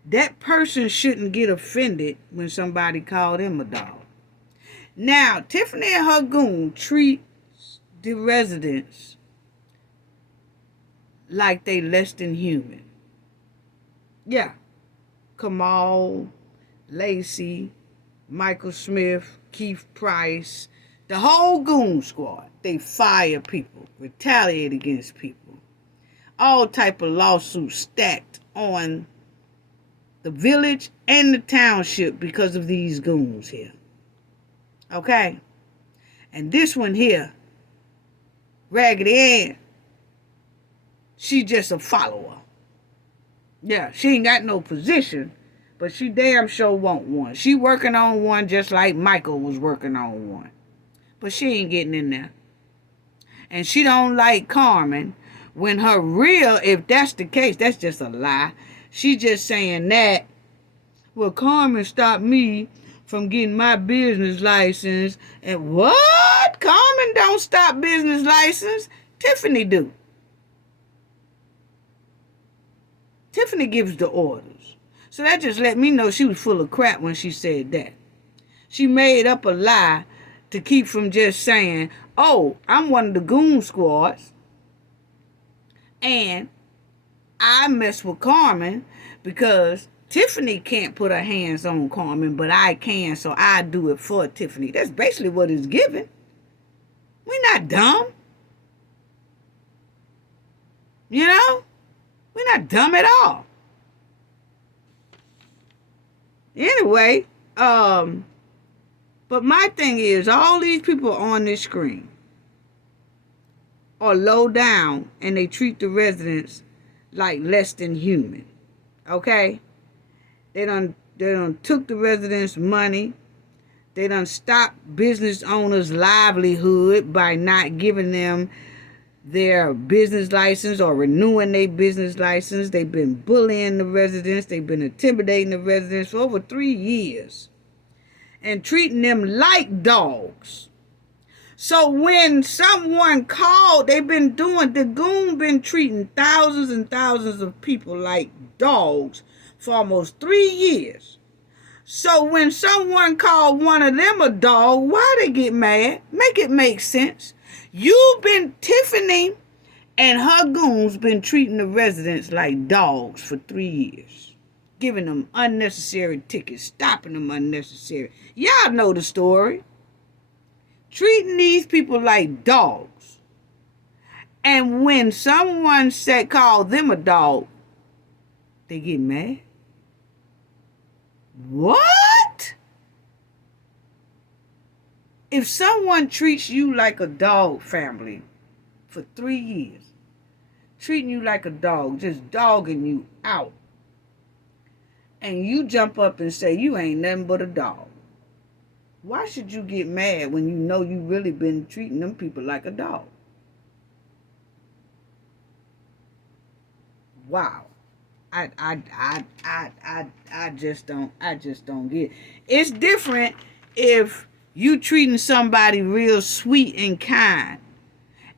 That person shouldn't get offended when somebody called him a dog. Now, Tiffany and her goon treat the residents like they less than human. Yeah. Kamal, Lacey, Michael Smith, Keith Price, the whole Goon Squad. They fire people, retaliate against people. All type of lawsuits stacked on the village and the township because of these goons here. Okay? And this one here, Raggedy Ann, she just a follower. Yeah, she ain't got no position, but she damn sure want one. She working on one just like Michael was working on one. But she ain't getting in there. And she don't like Carmen when her real, if that's the case, that's just a lie. She just saying that, well, Carmen stopped me from getting my business license. And what? Carmen don't stop business license. Tiffany do. Tiffany gives the orders. So that just let me know she was full of crap when she said that. She made up a lie to keep from just saying, oh, I'm one of the Goon Squads. And I mess with Carmen because Tiffany can't put her hands on Carmen, but I can, so I do it for Tiffany. That's basically what it's given. We're not dumb. We're not dumb at all. Anyway, but my thing is, all these people on this screen are low down and they treat the residents like less than human. Okay? They done took the residents' money. They done stopped business owners' livelihood by not giving them their business license or renewing their business license. They've been bullying the residents. They've been intimidating the residents for over 3 years and treating them like dogs. So when someone called, the Goon been treating thousands and thousands of people like dogs for almost 3 years. So when someone called one of them a dog, why they get mad? Make it make sense. Tiffany And her goons been treating the residents like dogs for 3 years. Giving them unnecessary tickets, stopping them unnecessary. Y'all know the story. Treating these people like dogs. And when someone call them a dog, they get mad. What? If someone treats you like a dog, family, for 3 years, treating you like a dog, just dogging you out, and you jump up and say you ain't nothing but a dog, why should you get mad when you know you really been treating them people like a dog? Wow. I just don't get it. It's different if you treating somebody real sweet and kind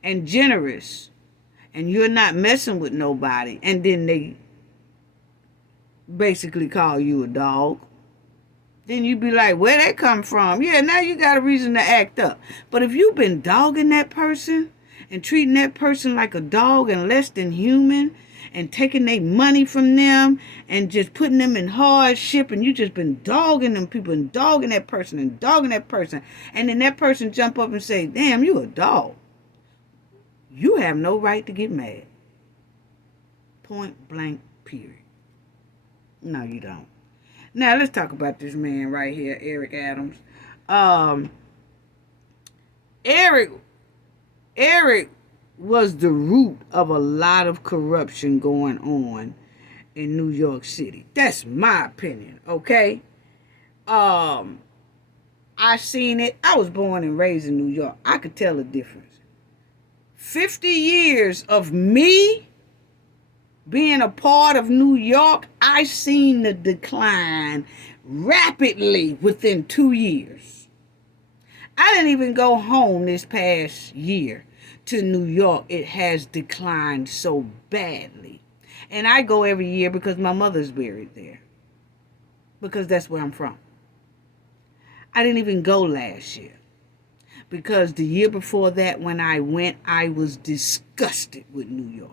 and generous, and you're not messing with nobody, and then they basically call you a dog. Then you be like, where that come from? Yeah, now you got a reason to act up. But if you've been dogging that person and treating that person like a dog and less than human, and taking their money from them and just putting them in hardship, and you just been dogging them people and dogging that person and dogging that person, and then that person jump up and say, damn, you a dog. You have no right to get mad. Point blank, period. No, you don't. Now, let's talk about this man right here, Eric Adams. Eric was the root of a lot of corruption going on in New York City. That's my opinion, okay? I seen it. I was born and raised in New York. I could tell the difference. 50 years of me being a part of New York, I seen the decline rapidly within 2 years. I didn't even go home this past year to New York. It has declined so badly. And I go every year because my mother's buried there. Because that's where I'm from. I didn't even go last year. Because the year before that, when I went, I was disgusted with New York.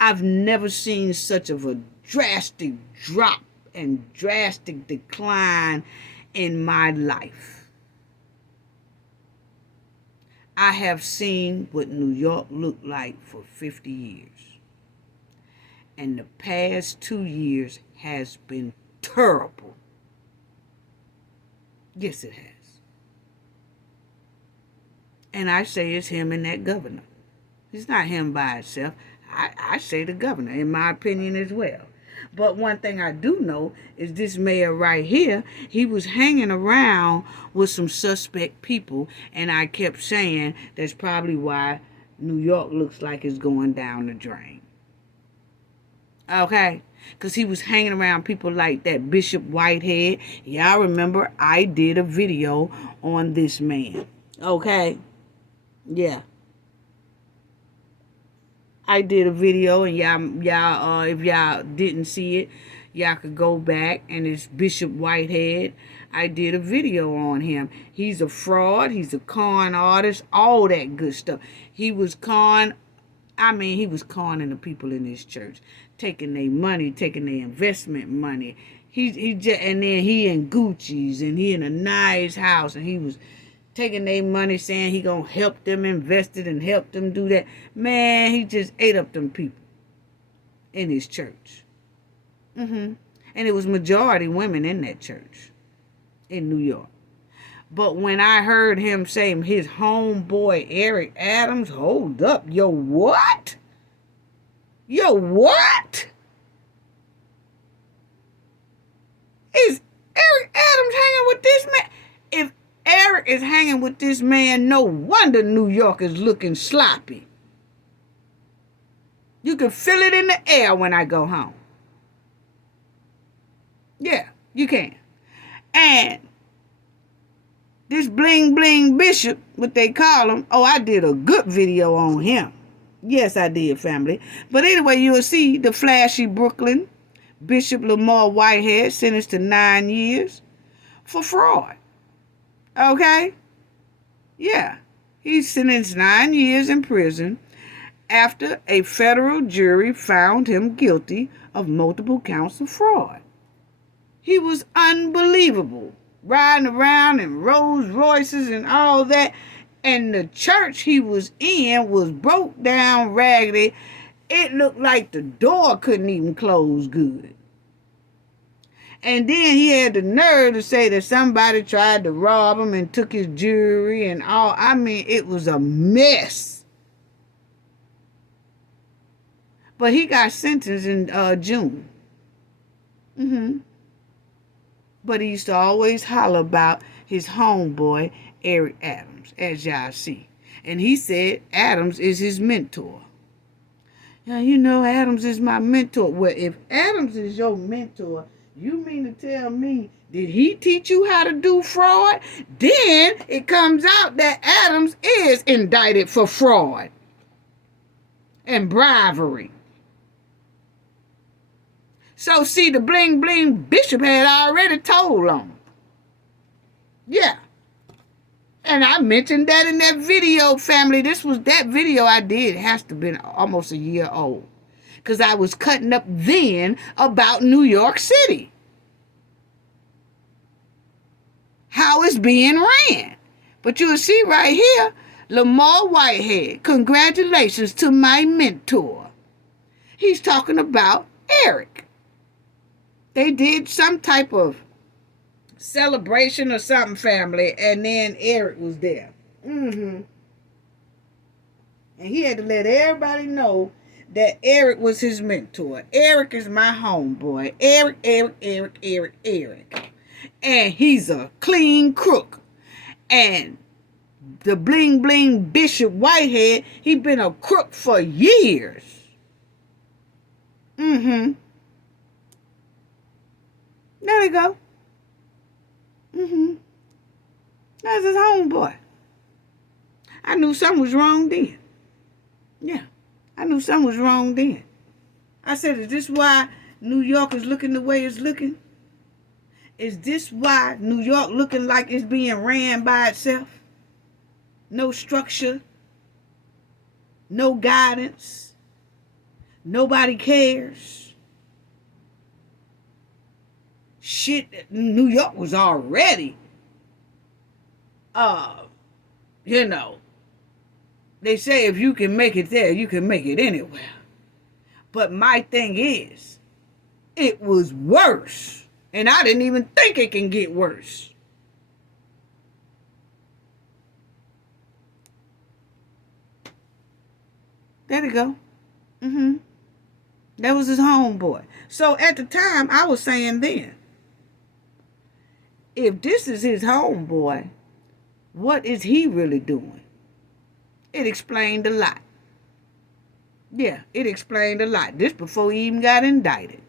I've never seen such of a drastic drop and drastic decline in my life. I have seen what New York looked like for 50 years. And the past 2 years has been terrible. Yes, it has. And I say it's him and that governor. It's not him by itself. I say the governor, in my opinion, as well. But one thing I do know is this mayor right here, he was hanging around with some suspect people, and I kept saying that's probably why New York looks like it's going down the drain. Okay? Because he was hanging around people like that Bishop Whitehead. Y'all remember I did a video on this man. Okay? Yeah. I did a video, and y'all, if y'all didn't see it, y'all could go back, and it's Bishop Whitehead. I did a video on him. He's a fraud. He's a con artist. All that good stuff. He was conning the people in his church, taking their money, taking their investment money. And then he in Gucci's, and he in a nice house, and he was taking their money, saying he gonna help them invest it and help them do that. Man, he just ate up them people in his church. And it was majority women in that church in New York. But when I heard him say his homeboy Eric Adams, hold up, yo what? Yo what? Is Eric Adams hanging with this man? If Eric is hanging with this man, no wonder New York is looking sloppy. You can feel it in the air when I go home. Yeah, you can. And this bling bling bishop, what they call him, I did a good video on him. Yes, I did, family. But anyway, you'll see the flashy Brooklyn Bishop Lamar Whitehead sentenced to 9 years for fraud. Okay? Yeah. He's sentenced 9 years in prison. after a federal jury found him guilty of multiple counts of fraud. He was unbelievable, riding around in Rolls Royces and all that. And the church he was in was broke down, raggedy. It looked like the door couldn't even close good. And then he had the nerve to say that somebody tried to rob him and took his jewelry and all. I mean, it was a mess. But he got sentenced in June. But he used to always holler about his homeboy, Eric Adams, as y'all see. And he said Adams is his mentor. Now, you know, Adams is my mentor. Well, if Adams is your mentor, you mean to tell me, did he teach you how to do fraud? Then it comes out that Adams is indicted for fraud and bribery. So, see, the bling bling bishop had already told on him. Yeah. And I mentioned that in that video, family. That video I did has to have been almost a year old. Because I was cutting up then about New York City. How it's being ran. But you'll see right here, Lamar Whitehead, congratulations to my mentor. He's talking about Eric. They did some type of celebration or something, family, and then Eric was there. And he had to let everybody know that Eric was his mentor. Eric is my homeboy. Eric. And he's a clean crook. And the bling bling Bishop Whitehead, he been a crook for years. There we go. That's his homeboy. I knew something was wrong then. Yeah, I knew something was wrong then. I said, is this why New York is looking the way it's looking? Is this why New York looking like it's being ran by itself? No structure. No guidance. Nobody cares. Shit, New York was already, they say if you can make it there, you can make it anywhere. But my thing is, it was worse. And I didn't even think it can get worse. There you go. That was his homeboy. So at the time, I was saying then, if this is his homeboy, what is he really doing? It explained a lot. Yeah, it explained a lot. This before he even got indicted.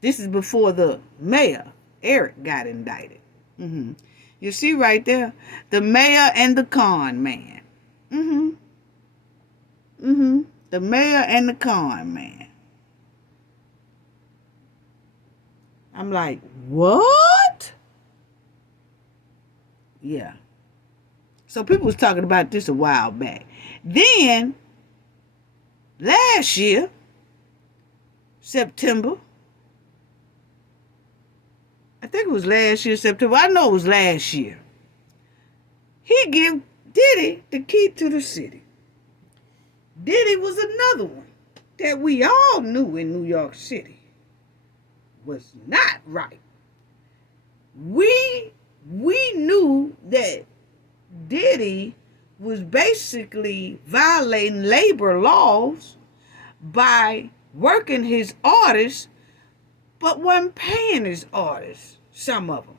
This is before the mayor, Eric, got indicted. You see right there, the mayor and the con man. The mayor and the con man. I'm like, what? Yeah. So people was talking about this a while back. Then, last year, September, I think it was last year, September. I know it was last year. He gave Diddy the key to the city. Diddy was another one that we all knew in New York City was not right. We knew that Diddy was basically violating labor laws by working his artists, but wasn't paying his artists, some of them.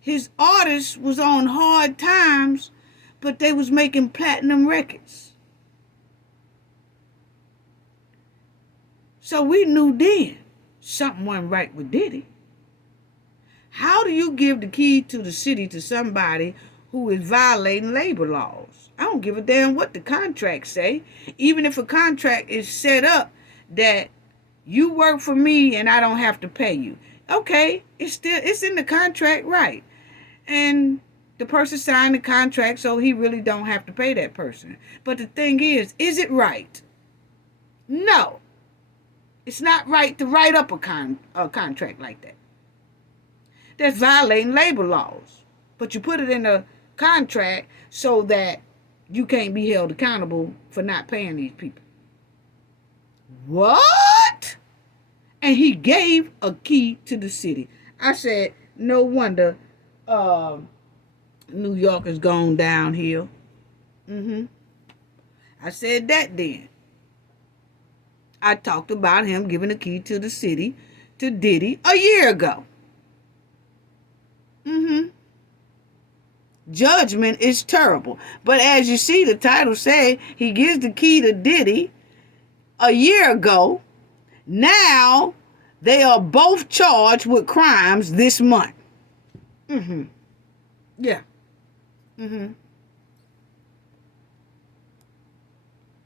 His artists was on hard times, but they was making platinum records. So we knew then something wasn't right with Diddy. How do you give the key to the city to somebody who is violating labor laws? I don't give a damn what the contracts say. Even if a contract is set up that you work for me and I don't have to pay you. Okay, it's in the contract, right? And The person signed the contract, so he really don't have to pay that person. But the thing is it right? No. It's not right to write up a contract like that. That's violating labor laws. But you put it in a contract so that you can't be held accountable for not paying these people. What? And he gave a key to the city. I said, no wonder New York has gone downhill. I said that then. I talked about him giving the key to the city to Diddy a year ago. Judgment is terrible. But as you see, the title say he gives the key to Diddy a year ago. Now they are both charged with crimes this month. Yeah.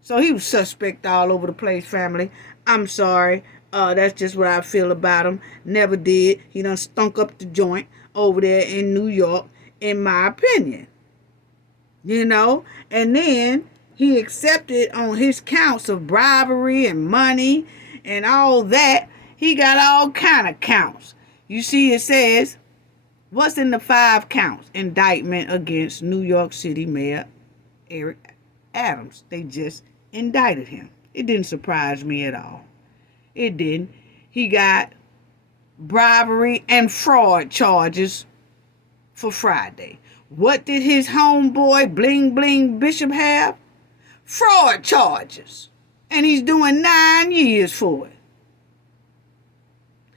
So he was suspect all over the place, family. I'm sorry. That's just what I feel about him. Never did. He done stunk up the joint over there in New York, in my opinion. You know? And then he accepted on his counts of bribery and money and all that. He got all kind of counts. You see, it says, what's in the 5 counts? Indictment against New York City Mayor Eric Adams. They just indicted him. It didn't surprise me at all. It didn't. He got bribery and fraud charges for Friday. What did his homeboy Bling Bling Bishop have? Fraud charges. And he's doing 9 years for it.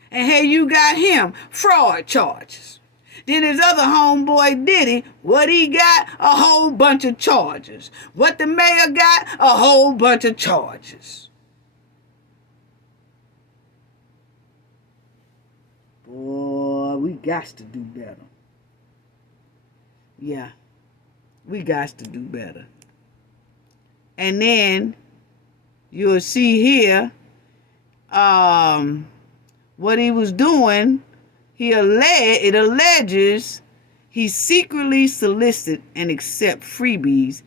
And here you got him, fraud charges. Then his other homeboy Diddy, what he got? A whole bunch of charges. What the mayor got? A whole bunch of charges. Boy, we got to do better. Yeah, we got to do better. And then you'll see here what he was doing. It alleges he secretly solicited and accept freebies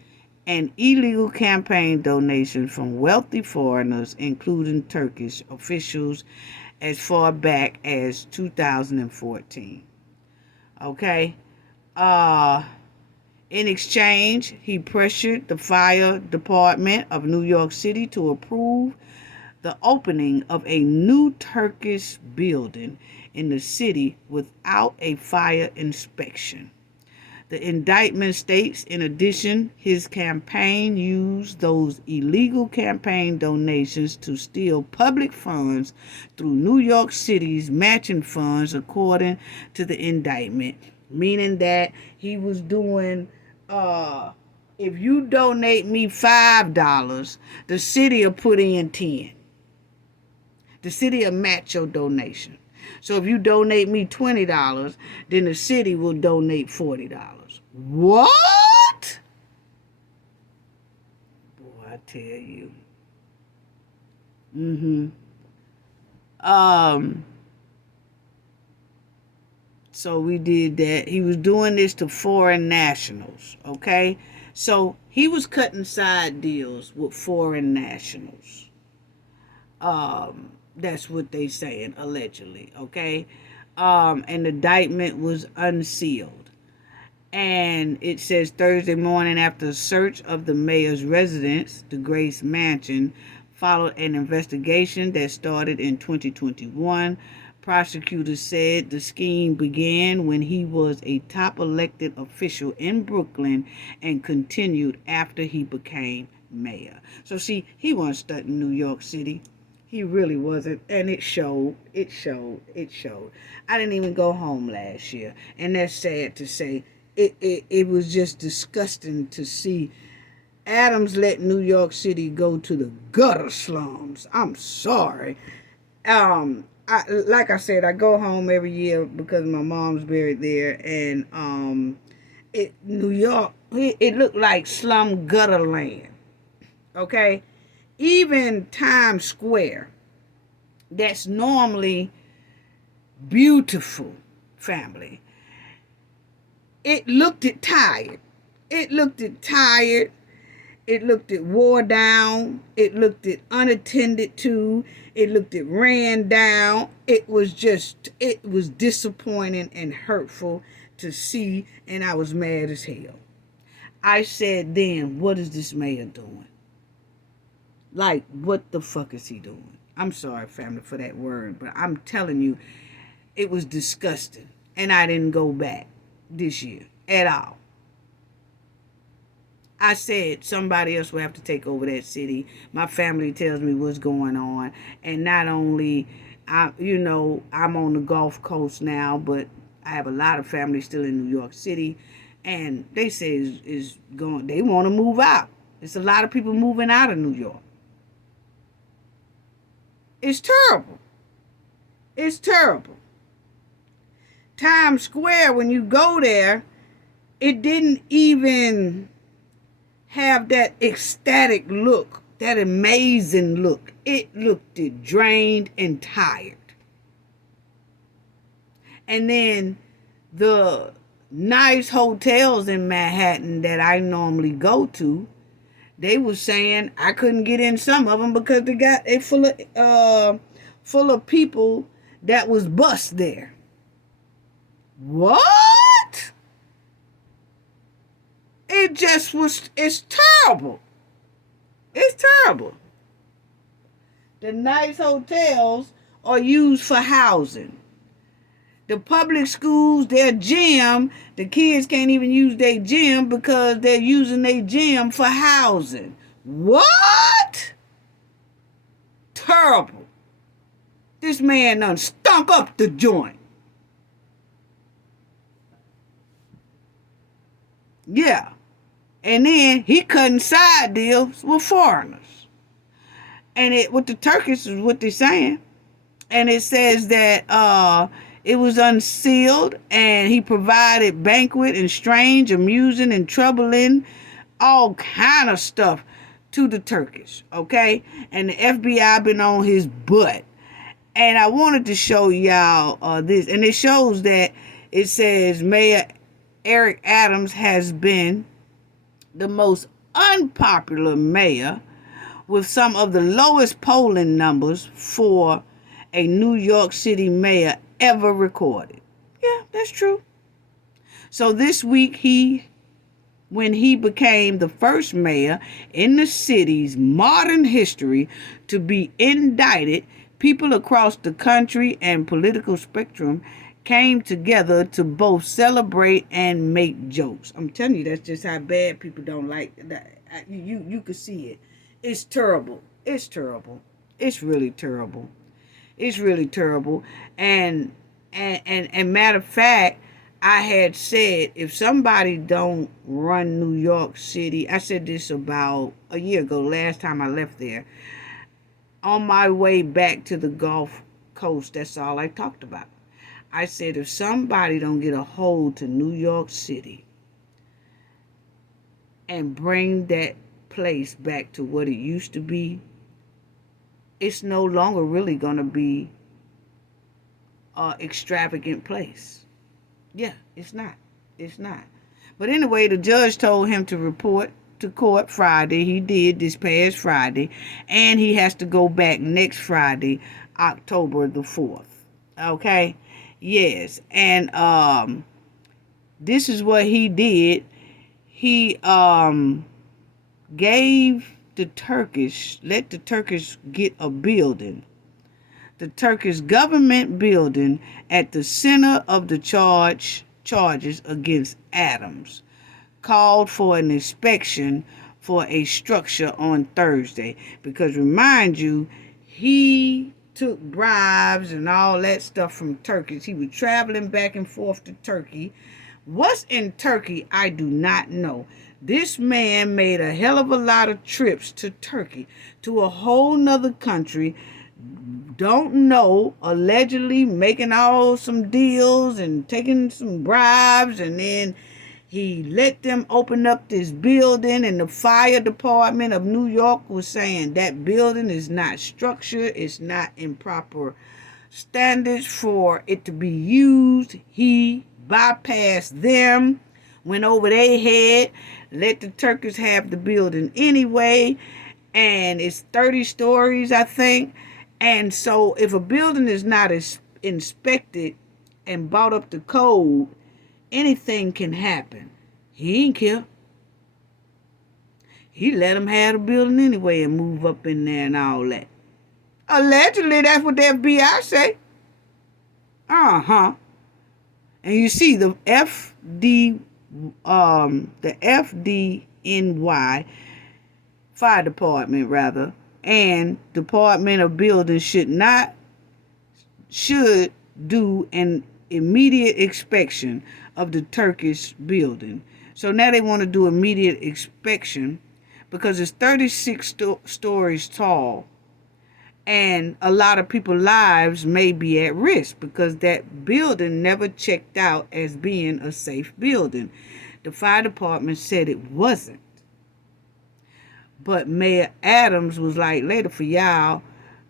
and illegal campaign donations from wealthy foreigners, including Turkish officials, as far back as 2014. Okay? In exchange, he pressured the fire department of New York City to approve the opening of a new Turkish building in the city without a fire inspection. The indictment states, in addition, his campaign used those illegal campaign donations to steal public funds through New York City's matching funds, according to the indictment, meaning that he was doing, if you donate me $5, the city will put in 10. The city will match your donation. So if you donate me $20, then the city will donate $40. What? Boy, I tell you. So we did that. He was doing this to foreign nationals, okay? So he was cutting side deals with foreign nationals. That's what they saying, allegedly, okay? And the indictment was unsealed. And it says Thursday morning, after a search of the mayor's residence, the Grace Mansion, followed an investigation that started in 2021. Prosecutors said the scheme began when he was a top elected official in Brooklyn and continued after he became mayor. So see, he wasn't stuck in New York City. He really wasn't, and it showed. I didn't even go home last year, and that's sad to say. It was just disgusting to see Adams let New York City go to the gutter slums. I'm sorry. Like I said, I go home every year because my mom's buried there, and New York, it looked like slum gutter land. Okay? Even Times Square, that's normally beautiful, family. It looked it tired. It looked it tired. It looked it wore down. It looked it unattended to. It looked it ran down. It was disappointing and hurtful to see, and I was mad as hell. I said then, what is this mayor doing? Like, what the fuck is he doing? I'm sorry, family, for that word, but I'm telling you, it was disgusting. And I didn't go back this year at all. I said somebody else will have to take over that city. My family tells me what's going on. And not only, I'm on the Gulf Coast now, but I have a lot of family still in New York City. And they say they want to move out. There's a lot of people moving out of New York. It's terrible. It's terrible. Times Square, when you go there, it didn't even have that ecstatic look, that amazing look. It looked drained and tired. And then the nice hotels in Manhattan that I normally go to, they were saying I couldn't get in some of them because they got it full of people that was bust there. What? It's terrible. It's terrible. The nice hotels are used for housing. The public schools, their gym, the kids can't even use their gym because they're using their gym for housing. What? Terrible. This man done stunk up the joint. Yeah. And then he cutting side deals with foreigners. And with the Turkish is what they're saying. And it says that it was unsealed and he provided banquet and strange, amusing, and troubling, all kind of stuff to the Turkish, okay? And the FBI been on his butt. And I wanted to show y'all this. And it shows that it says Mayor Eric Adams has been the most unpopular mayor with some of the lowest polling numbers for a New York City mayor ever recorded. Yeah, that's true. So this week, when he became the first mayor in the city's modern history to be indicted, people across the country and political spectrum came together to both celebrate and make jokes. I'm telling you, that's just how bad people don't like that. You could see it. It's terrible. It's terrible. It's really terrible. It's really terrible. And matter of fact, I had said if somebody don't run New York City, I said this about a year ago, last time I left there. On my way back to the Gulf Coast, that's all I talked about. I said if somebody don't get a hold to New York City and bring that place back to what it used to be, it's no longer really going to be an extravagant place. Yeah, it's not. It's not. But anyway, the judge told him to report to court Friday. He did this past Friday. And he has to go back next Friday, October the 4th. Okay? Yes. And this is what he did. He gave the Turkish, let the Turkish get a building. The Turkish government building at the center of the charges against Adams. Called for an inspection for a structure on Thursday. Because remind you, he took bribes and all that stuff from Turkish. He was traveling back and forth to Turkey. What's in Turkey, I do not know. This man made a hell of a lot of trips to Turkey, to a whole nother country. Don't know, allegedly making all some deals and taking some bribes, and then he let them open up this building, and the fire department of New York was saying that building is not structured, it's not in proper standards for it to be used. He bypassed them, went over their head, let the Turkish have the building anyway, and it's 30 stories, I think. And so if a building is not inspected and brought up to code, anything can happen. He ain't care. He let them have the building anyway and move up in there and all that. Allegedly, that's what the FBI say. Uh-huh. And you see the FDNY fire department rather, and Department of Buildings should do an immediate inspection of the Turkish building. So now they want to do immediate inspection because it's 36 stories tall, and a lot of people's lives may be at risk because that building never checked out as being a safe building. The fire department said it wasn't. But Mayor Adams was like, later for y'all,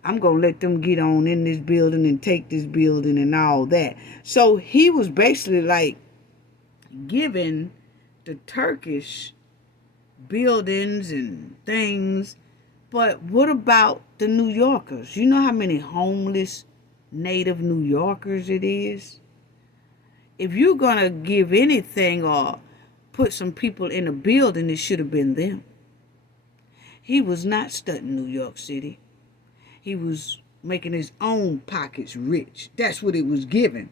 I'm going to let them get on in this building and take this building and all that. So he was basically like giving the Turkish buildings and things. But what about the New Yorkers? You know how many homeless native New Yorkers it is? If you're going to give anything or put some people in a building, it should have been them. He was not studying New York City. He was making his own pockets rich. That's what it was given.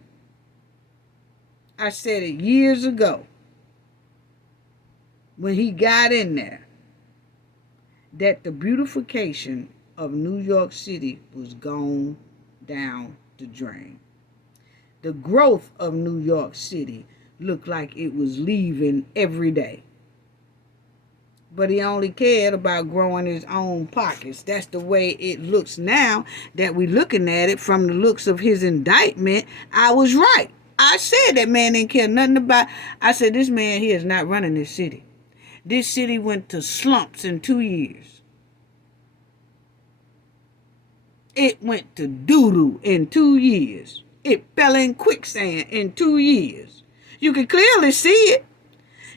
I said it years ago when he got in there that the beautification of New York City was gone down the drain. The growth of New York City looked like it was leaving every day. But he only cared about growing his own pockets. That's the way it looks now that we're looking at it from the looks of his indictment. I was right. I said that man didn't care nothing about. I said this man here is not running this city. This city went to slumps in 2 years. It went to doo-doo in 2 years. It fell in quicksand in 2 years. You can clearly see it.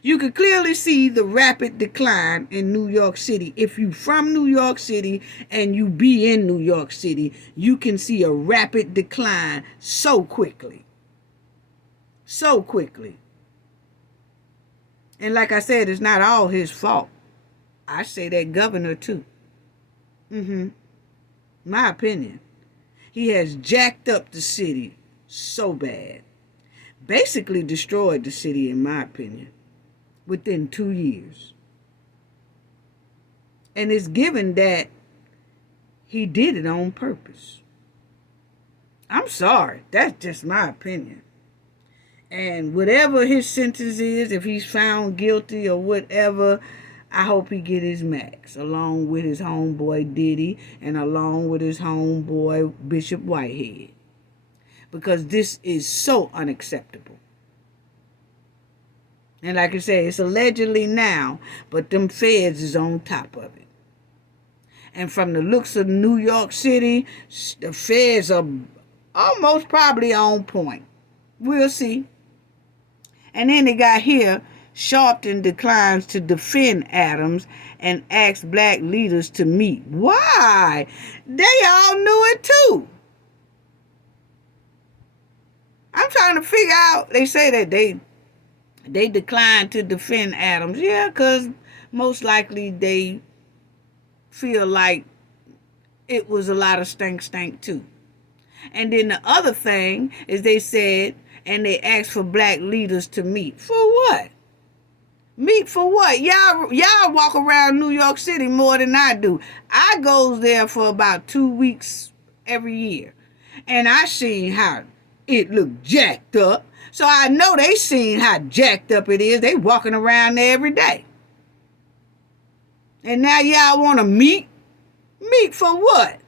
You can clearly see the rapid decline in New York City. If you from New York City and you be in New York City, you can see a rapid decline so quickly. So quickly. And like I said, it's not all his fault. I say that governor too. My opinion. He has jacked up the city so bad. Basically destroyed the city, in my opinion, within 2 years. And it's given that he did it on purpose. I'm sorry. That's just my opinion. And whatever his sentence is, if he's found guilty or whatever, I hope he get his max, along with his homeboy Diddy and along with his homeboy Bishop Whitehead. Because this is so unacceptable. And like I said, it's allegedly now, but them feds is on top of it. And from the looks of New York City, the feds are almost probably on point. We'll see. And then they got here, Sharpton declines to defend Adams and asks black leaders to meet. Why? They all knew it too. I'm trying to figure out, they say that they declined to defend Adams. Yeah, because most likely they feel like it was a lot of stank too. And then the other thing is they said, and they asked for black leaders to meet. For what? Meet for what? Y'all walk around New York City more than I do. I goes there for about 2 weeks every year. And I seen how it looked jacked up. So I know they seen how jacked up it is. They walking around there every day. And now y'all want to meet? Meet for what?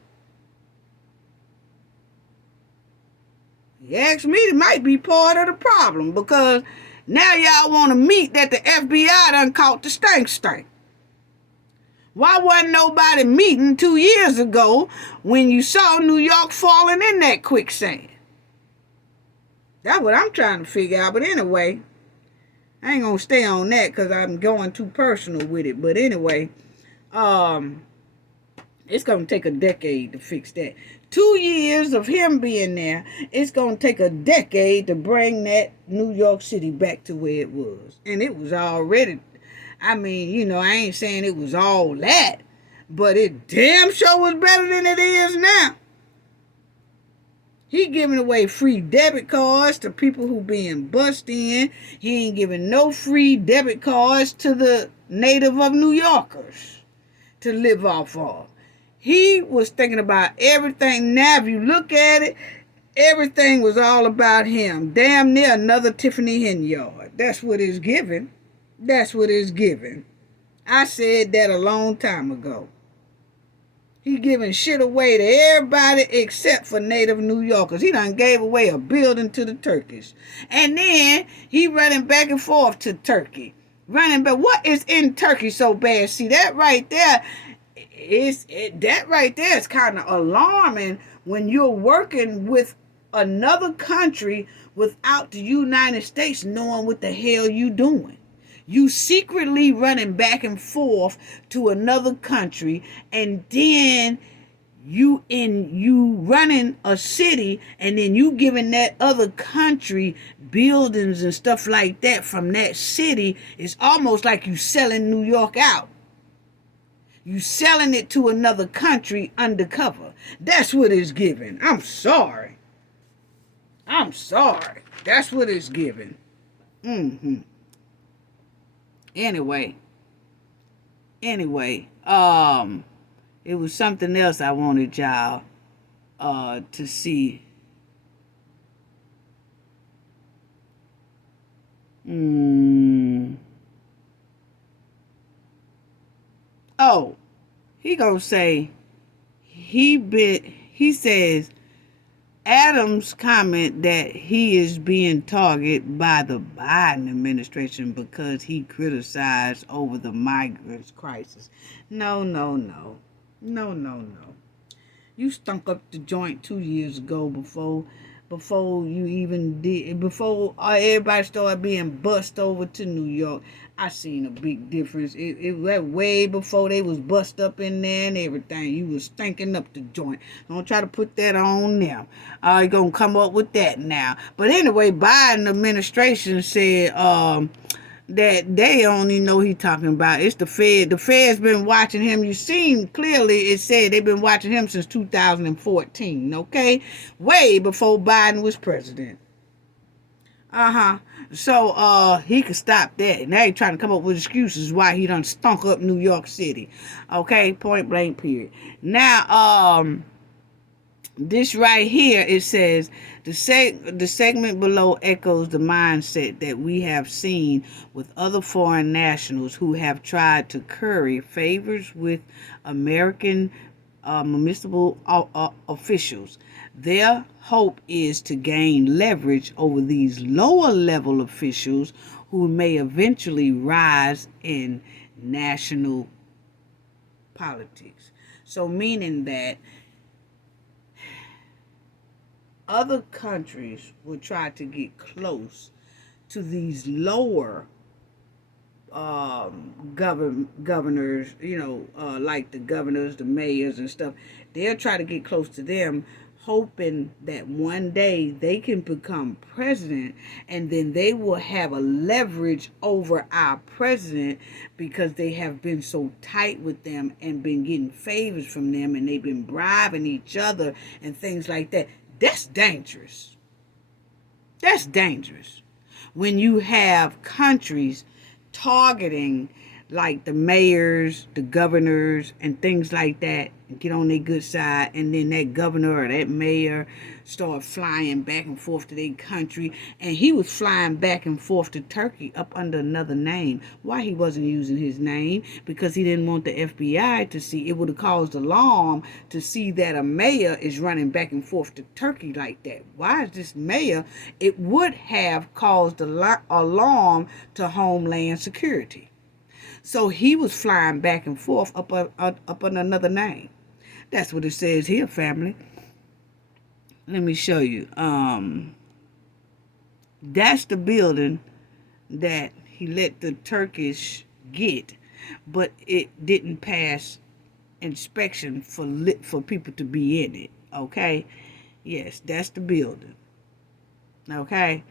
You ask me, it might be part of the problem because now y'all want to meet that the FBI done caught the stank. Why wasn't nobody meeting 2 years ago when you saw New York falling in that quicksand? That's what I'm trying to figure out. But anyway, I ain't gonna stay on that because I'm going too personal with it. But anyway, it's gonna take a decade to fix that. 2 years of him being there, it's gonna take a decade to bring that New York City back to where it was. And it was already, I mean, I ain't saying it was all that, but it damn sure was better than it is now. He giving away free debit cards to people who being bussed in. He ain't giving no free debit cards to the native of New Yorkers to live off of. He was thinking about everything. Now, if you look at it, everything was all about him. Damn near another Tiffany Henyard. That's what it's giving. That's what it's giving. I said that a long time ago. He giving shit away to everybody except for native New Yorkers. He done gave away a building to the Turkish. And then he running back and forth to Turkey. Running back. What is in Turkey so bad? See, that right there is kind of alarming when you're working with another country without the United States knowing what the hell you doing. You secretly running back and forth to another country, and then you running a city, and then you giving that other country buildings and stuff like that from that city. It's almost like you selling New York out. You selling it to another country undercover. That's what it's giving. I'm sorry. That's what it's giving. Anyway, it was something else I wanted y'all to see. Oh, he gonna say he says Adams comment that he is being targeted by the Biden administration because he criticized over the migrants crisis. No. You stunk up the joint 2 years ago before everybody started being bussed over to New York. I seen a big difference. It was way before they was bust up in there and everything. You was stinking up the joint. Don't try to put that on them. You're gonna come up with that now. But anyway, Biden administration said that they only know he talking about. It's the Fed. The Fed's been watching him. You seen clearly it said they've been watching him since 2014, okay? Way before Biden was president. So he could stop that. Now he trying to come up with excuses why he done stunk up New York City. Okay, point blank period. Now this right here, it says, the segment below echoes the mindset that we have seen with other foreign nationals who have tried to curry favors with American municipal officials. Their hope is to gain leverage over these lower level officials who may eventually rise in national politics. So meaning that other countries will try to get close to these lower governors, like the governors, the mayors and stuff. They'll try to get close to them, hoping that one day they can become president, and then they will have a leverage over our president because they have been so tight with them and been getting favors from them, and they've been bribing each other and things like that. That's dangerous. That's dangerous. When you have countries targeting like the mayors, the governors, and things like that, and get on their good side, and then that governor or that mayor start flying back and forth to their country, and he was flying back and forth to Turkey up under another name. Why he wasn't using his name? Because he didn't want the FBI to see. It would have caused alarm to see that a mayor is running back and forth to Turkey like that. Why is this mayor? It would have caused alarm to Homeland Security. So he was flying back and forth up on another name. That's what it says here, family. Let me show you. That's the building that he let the Turkish get, but it didn't pass inspection for people to be in it. Okay, yes, that's the building. Okay,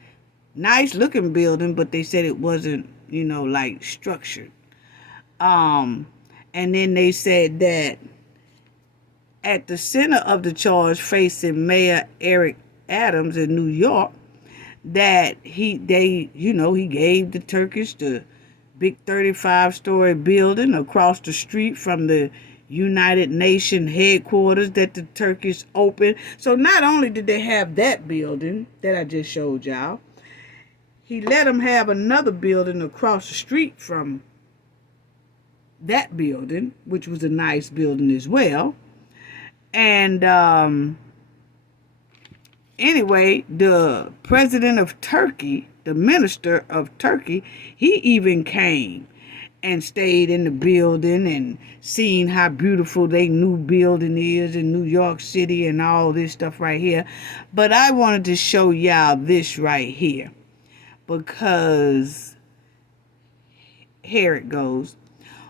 nice looking building, but they said it wasn't, like structured. And then they said that at the center of the charge facing Mayor Eric Adams in New York, that he gave the Turkish the big 35-story building across the street from the United Nations headquarters that the Turkish opened. So not only did they have that building that I just showed y'all, he let them have another building across the street from that building, which was a nice building as well. And anyway, the president of Turkey, the minister of Turkey, he even came and stayed in the building and seen how beautiful their new building is in New York City and all this stuff right here. But I wanted to show y'all this right here, because here it goes.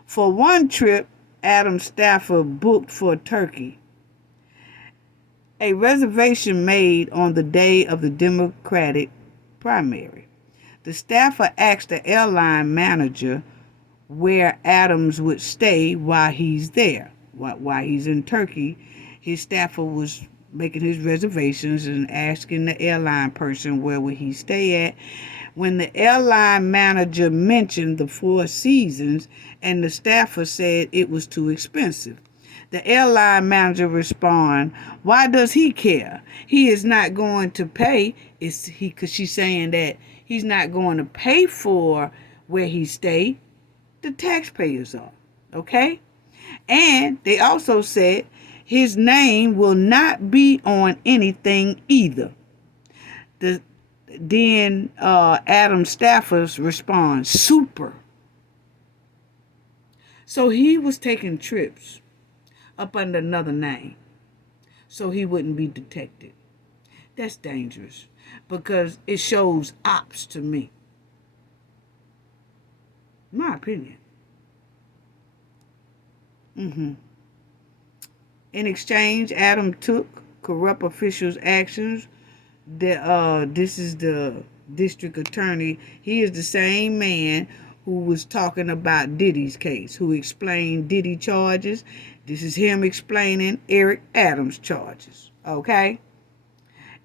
For one trip Adam staffer booked for Turkey, a reservation made on the day of the Democratic primary, the staffer asked the airline manager where Adams would stay while he's there. While he's in Turkey, his staffer was making his reservations and asking the airline person where would he stay at. When the airline manager mentioned the Four Seasons and the staffer said it was too expensive, the airline manager responded, "Why does he care? He is not going to pay." Because she's saying that he's not going to pay for where he stay. The taxpayers are, okay? And they also said his name will not be on anything either. Then Adam Stafford's response, "Super." So he was taking trips up under another name so he wouldn't be detected. That's dangerous because it shows ops to me. My opinion. In exchange, Adam took corrupt officials' actions. This is the district attorney. He is the same man who was talking about Diddy's case, who explained Diddy charges. This is him explaining Eric Adams charges. Okay?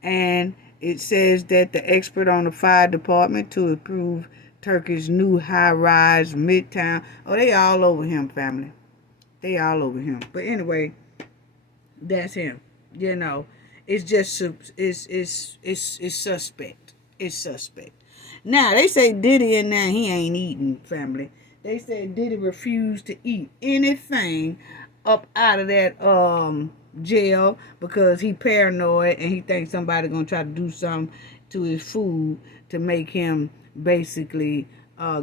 And it says that the expert on the fire department to approve Turkey's new high-rise midtown. Oh, they all over him, family. They all over him. But anyway, that's him. It's just it's suspect. It's suspect. Now they say Diddy and now he ain't eating, family. They said Diddy refused to eat anything up out of that jail because he paranoid and he thinks somebody gonna try to do something to his food to make him basically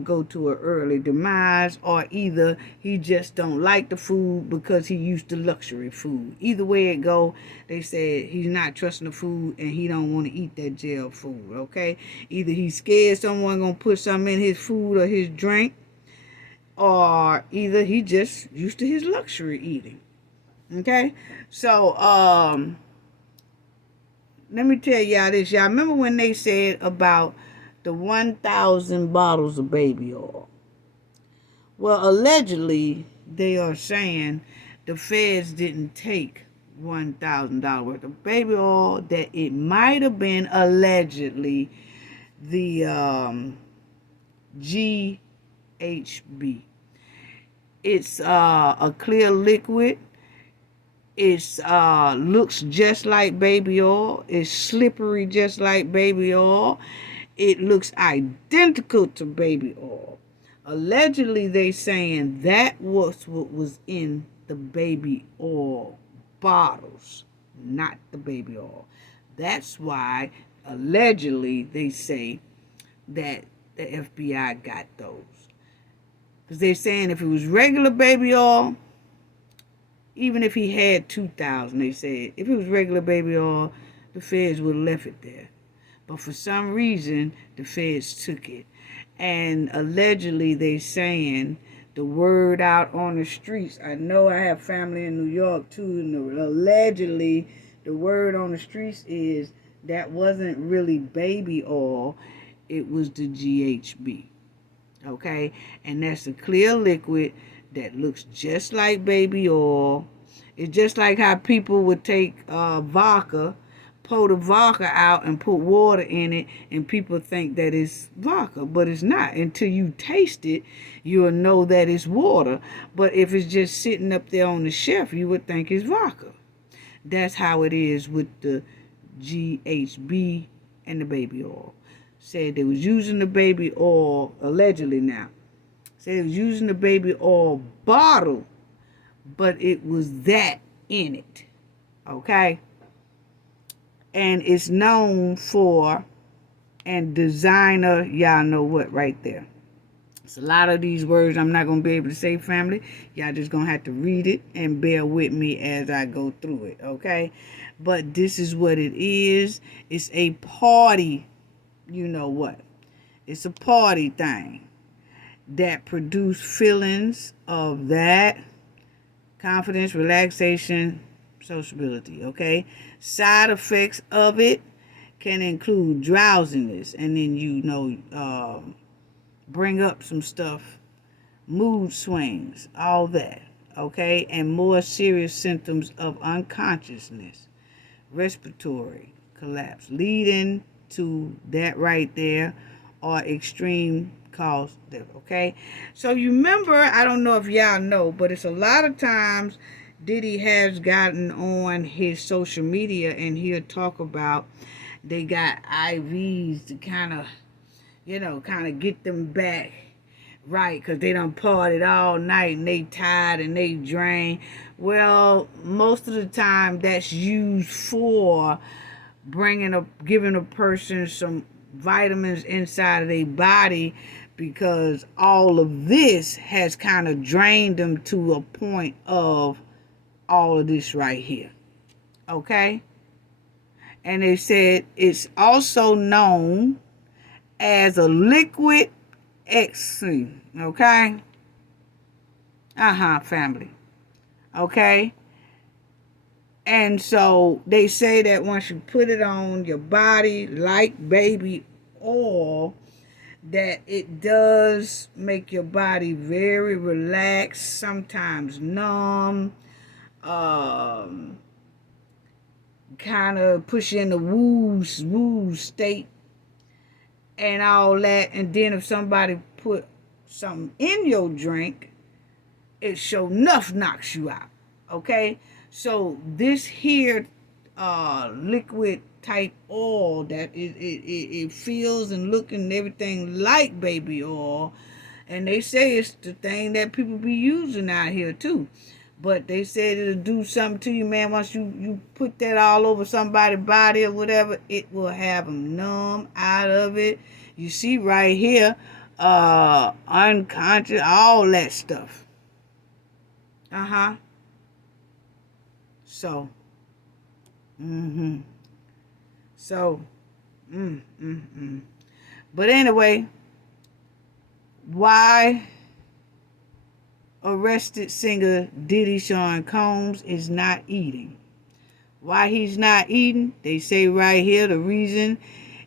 go to an early demise, or either he just don't like the food because he used to luxury food. Either way it go, they said he's not trusting the food and he don't want to eat that jail food, okay? Either he's scared someone gonna put something in his food or his drink, or either he just used to his luxury eating, okay? So, let me tell y'all this. Y'all remember when they said about the 1,000 bottles of baby oil? Well, allegedly, they are saying the feds didn't take $1,000 worth of baby oil, that it might have been allegedly the GHB. It's a clear liquid. It looks just like baby oil. It's slippery just like baby oil. It looks identical to baby oil. Allegedly, they saying that was what was in the baby oil bottles, not the baby oil. That's why, allegedly, they say that the FBI got those. Because they're saying if it was regular baby oil, even if he had 2,000, they said, if it was regular baby oil, the feds would have left it there. But for some reason, the feds took it. And allegedly, they saying the word out on the streets. I know I have family in New York too, and allegedly, the word on the streets is that wasn't really baby oil, it was the GHB. Okay? And that's a clear liquid that looks just like baby oil. It's just like how people would take vodka, pour the vodka out and put water in it, and people think that it's vodka, but it's not. Until you taste it, you'll know that it's water. But if it's just sitting up there on the shelf, you would think it's vodka. That's how it is with the GHB and the baby oil. Said they was using the baby oil, allegedly now. Said they was using the baby oil bottle, but it was that in it. Okay? And it's known for, and designer, y'all know what right there. It's a lot of these words I'm not going to be able to say, family. Y'all just going to have to read it and bear with me as I go through it, okay? But this is what it is. It's a party, you know what? It's a party thing that produce feelings of that, confidence, relaxation, sociability, okay? Side effects of it can include drowsiness, and then bring up some stuff, mood swings, all that, okay? And more serious symptoms of unconsciousness, respiratory collapse, leading to that right there, or extreme cause death, okay? So you remember, I don't know if y'all know, but it's a lot of times Diddy has gotten on his social media and he'll talk about they got IVs to kind of get them back right, because they done partied all night and they tired and they drained. Well, most of the time that's used for giving a person some vitamins inside of their body, because all of this has kind of drained them to a point of all of this right here. Okay? And they said it's also known as a liquid ecstasy. Okay? Family. Okay? And so they say that once you put it on your body like baby oil, that it does make your body very relaxed, sometimes numb, kind of push you in the woo state and all that. And then if somebody put something in your drink, it sure enough knocks you out. Okay? So this here liquid type oil that it feels and looking and everything like baby oil, and they say it's the thing that people be using out here too. But they said it'll do something to you, man. Once you put that all over somebody's body or whatever, it will have them numb out of it. You see right here, unconscious, all that stuff. So, So, But anyway, why arrested singer Diddy Sean Combs is not eating? Why he's not eating? They say right here the reason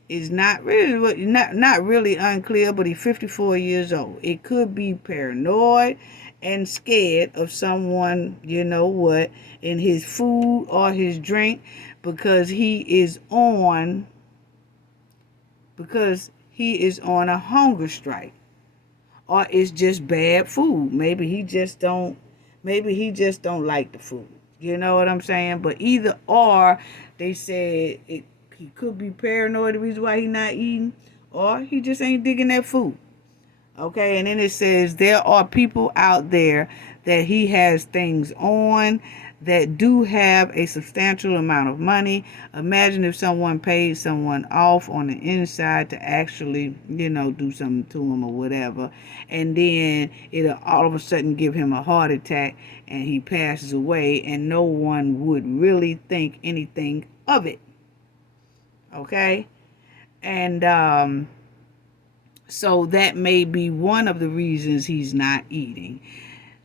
is not really unclear, but he's 54 years old. It could be paranoid and scared of someone, you know what, in his food or his drink, because he is on a hunger strike, or it's just bad food. Maybe he just don't like the food. You know what I'm saying? But either or, they said he could be paranoid, the reason why he's not eating, or he just ain't digging that food. Okay, and then it says there are people out there that he has things on that do have a substantial amount of money. Imagine if someone paid someone off on the inside to actually, do something to him or whatever, and then it'll all of a sudden give him a heart attack and he passes away, and no one would really think anything of it. Okay? And so that may be one of the reasons he's not eating,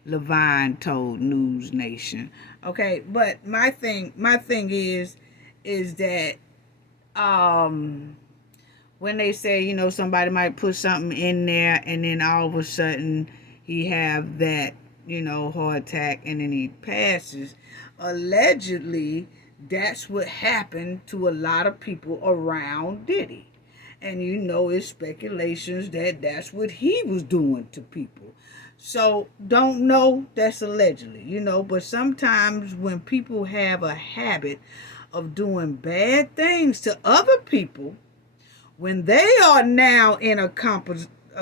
Levine told News Nation. Okay, but my thing is that when they say, somebody might put something in there and then all of a sudden he have that, heart attack and then he passes. Allegedly, that's what happened to a lot of people around Diddy. And it's speculations that that's what he was doing to people. So don't know, that's allegedly, but sometimes when people have a habit of doing bad things to other people, when they are now in a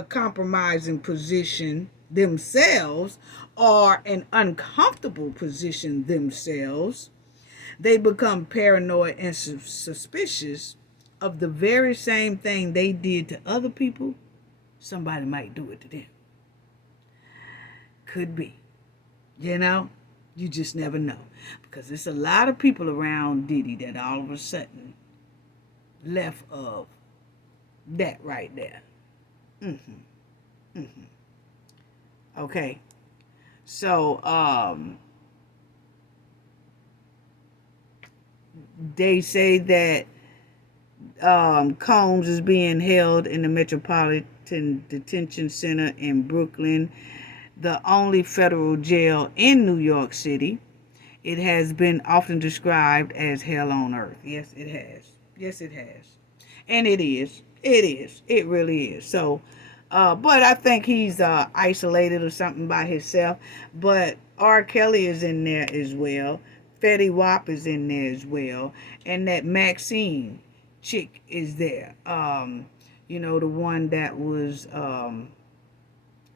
compromising position themselves or an uncomfortable position themselves, they become paranoid and suspicious of the very same thing they did to other people. Somebody might do it to them. Could be. You just never know. Because there's a lot of people around Diddy that all of a sudden left of that right there. Okay. So, they say that Combs is being held in the Metropolitan Detention Center in Brooklyn, the only federal jail in New York City. It has been often described as hell on earth. Yes, it has. Yes, it has. And it is. It is. It really is. So, but I think he's isolated or something by himself. But R. Kelly is in there as well. Fetty Wap is in there as well. And that Maxine chick is there. The one that was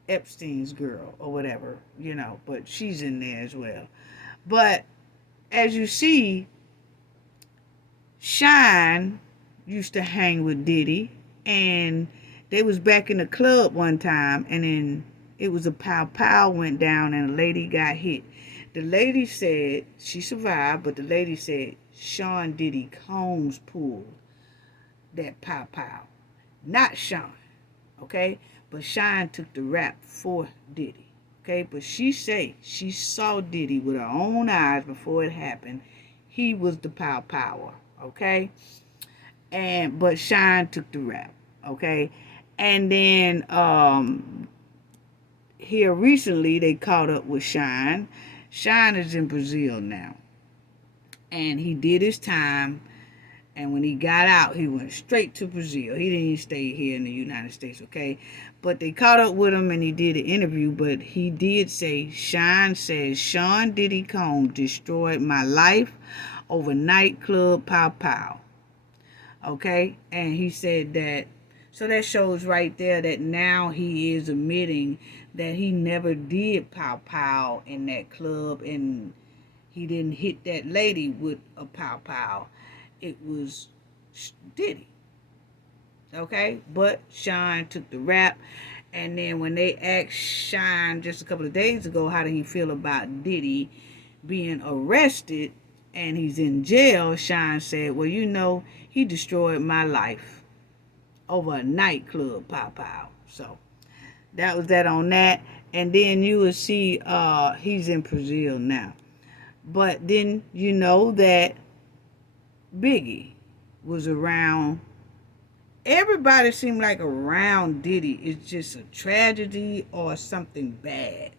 Epstein's girl or whatever, but she's in there as well. But as you see, Shine used to hang with Diddy, and they was back in the club one time, and then it was a pow went down and a lady got hit. The lady said she survived, but the lady said Sean Diddy Combs pulled that pow, not Sean, okay? But Shine took the rap for Diddy, okay? But she said she saw Diddy with her own eyes before it happened. He was the power, okay? But Shine took the rap, okay? And then here recently they caught up with Shine. Shine is in Brazil now, and he did his time. And when he got out, he went straight to Brazil. He didn't even stay here in the United States, okay? But they caught up with him and he did an interview. But he did say, Shine says, Sean Diddy Combs destroyed my life over nightclub pow. Okay? And he said that, so that shows right there that now he is admitting that he never did pow in that club. And he didn't hit that lady with a pow. It was Diddy. Okay? But Shine took the rap. And then when they asked Shine just a couple of days ago, how did he feel about Diddy being arrested and he's in jail, Shine said, well, he destroyed my life over a nightclub pow. So that was that on that. And then you will see he's in Brazil now. But then you know that Biggie was around. Everybody seemed like around Diddy is just a tragedy or something bad.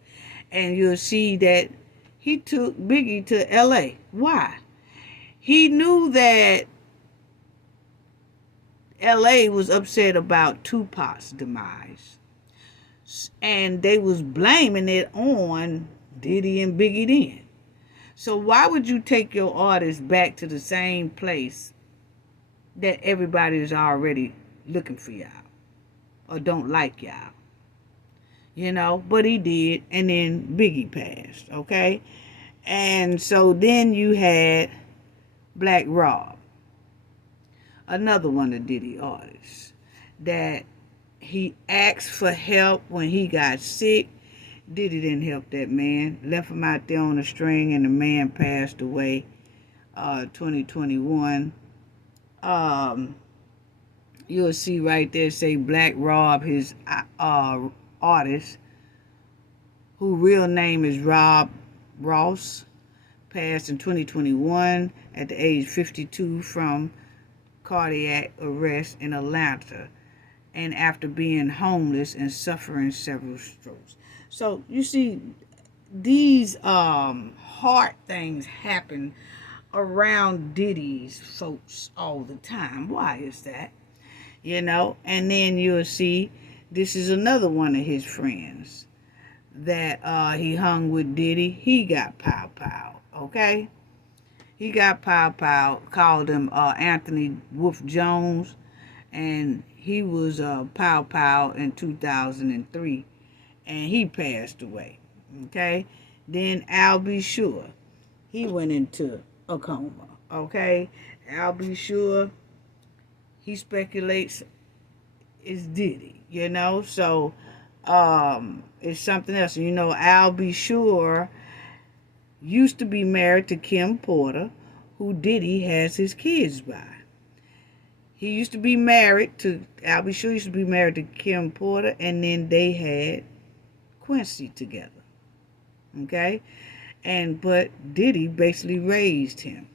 And you'll see that he took Biggie to LA. Why? He knew that LA was upset about Tupac's demise. And they was blaming it on Diddy and Biggie then. So why would you take your artist back to the same place that everybody is already looking for y'all or don't like y'all? But he did, and then Biggie passed, okay? And so then you had Black Rob, another one of Diddy artists, that he asked for help when he got sick. Diddy didn't help that man. Left him out there on a string, and the man passed away 2021. You'll see right there say Black Rob, his artist, who real name is Rob Ross, passed in 2021 at the age 52 from cardiac arrest in Atlanta, and after being homeless and suffering several strokes. So you see, these hard things happen around Diddy's folks all the time. Why is that? And then you'll see this is another one of his friends that he hung with Diddy. He got pow, okay? He got pow, called him Anthony Wolf Jones, and he was pow in 2003, and he passed away, okay? Then Al B. Sure, he went into a coma, okay? Al B. Sure, he speculates it's Diddy, so it's something else. Al B. Sure used to be married to Kim Porter, who Diddy has his kids by. Al B. Sure used to be married to Kim Porter, and then they had Quincy together, okay? But Diddy basically raised him.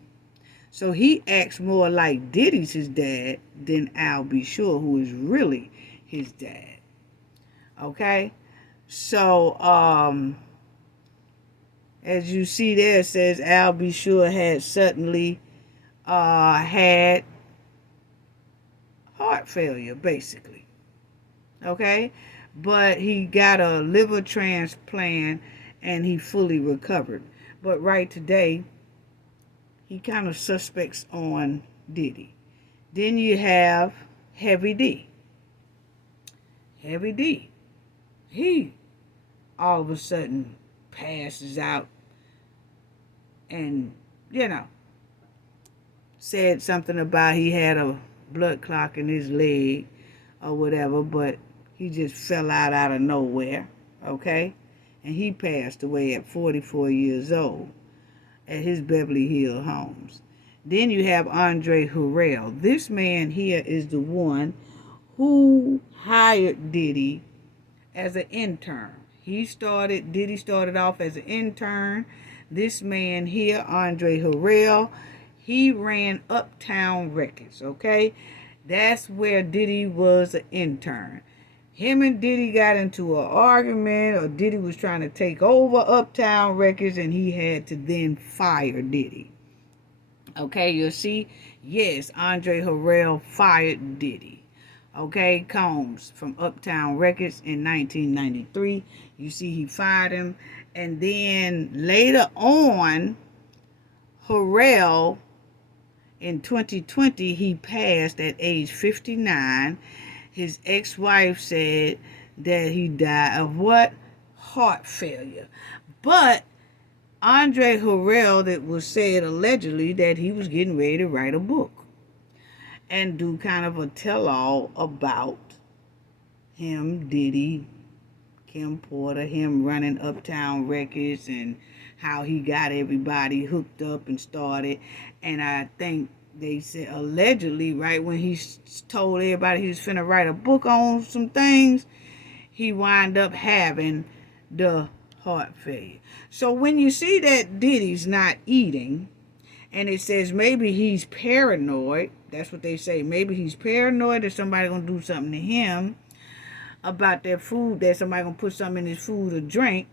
So he acts more like Diddy's his dad than Al B. Sure, who is really his dad. Okay? So, as you see there, it says Al B. Sure had suddenly had heart failure, basically. Okay? But he got a liver transplant and he fully recovered. But right today, he kind of suspects on Diddy. Then you have Heavy D. Heavy D. He all of a sudden passes out and, said something about he had a blood clot in his leg or whatever, but he just fell out of nowhere, okay? And he passed away at 44 years old at his Beverly Hills homes. Then you have Andre Harrell. This man here is the one who hired Diddy as an intern. Diddy started off as an intern. This man here, Andre Harrell, he ran Uptown Records, okay? That's where Diddy was an intern. Him and Diddy got into an argument, or Diddy was trying to take over Uptown Records, and he had to then fire Diddy. Okay, you'll see, yes, Andre Harrell fired Diddy. Okay, Combs from Uptown Records in 1993. You see, he fired him. And then later on, Harrell, in 2020, he passed at age 59. His ex-wife said that he died of what? Heart failure. But Andre Harrell, it was said allegedly that he was getting ready to write a book and do kind of a tell-all about him, Diddy, Kim Porter, him running Uptown Records, and how he got everybody hooked up and started. And I think they said allegedly, right when he told everybody he was finna write a book on some things, he wind up having the heart failure. So when you see that Diddy's not eating, and it says maybe he's paranoid, that's what they say, maybe he's paranoid that somebody gonna do something to him about their food, that somebody gonna put something in his food or drink.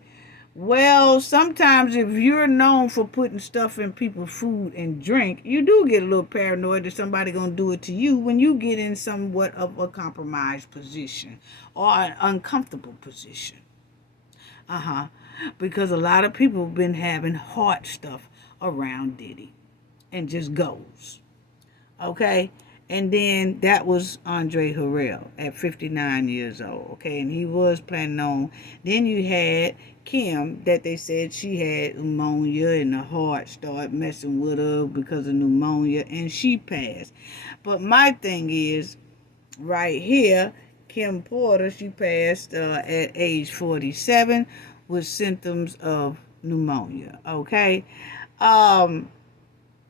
Well, sometimes if you're known for putting stuff in people's food and drink, you do get a little paranoid that somebody gonna do it to you when you get in somewhat of a compromised position or an uncomfortable position. Because a lot of people have been having heart stuff around Diddy and just goes. Okay? And then that was Andre Harrell at 59 years old. Okay? And he was planning on. Then you had Kim, that they said she had pneumonia and the heart started messing with her because of pneumonia, and she passed. But my thing is, right here, Kim Porter, she passed at age 47 with symptoms of pneumonia. Okay?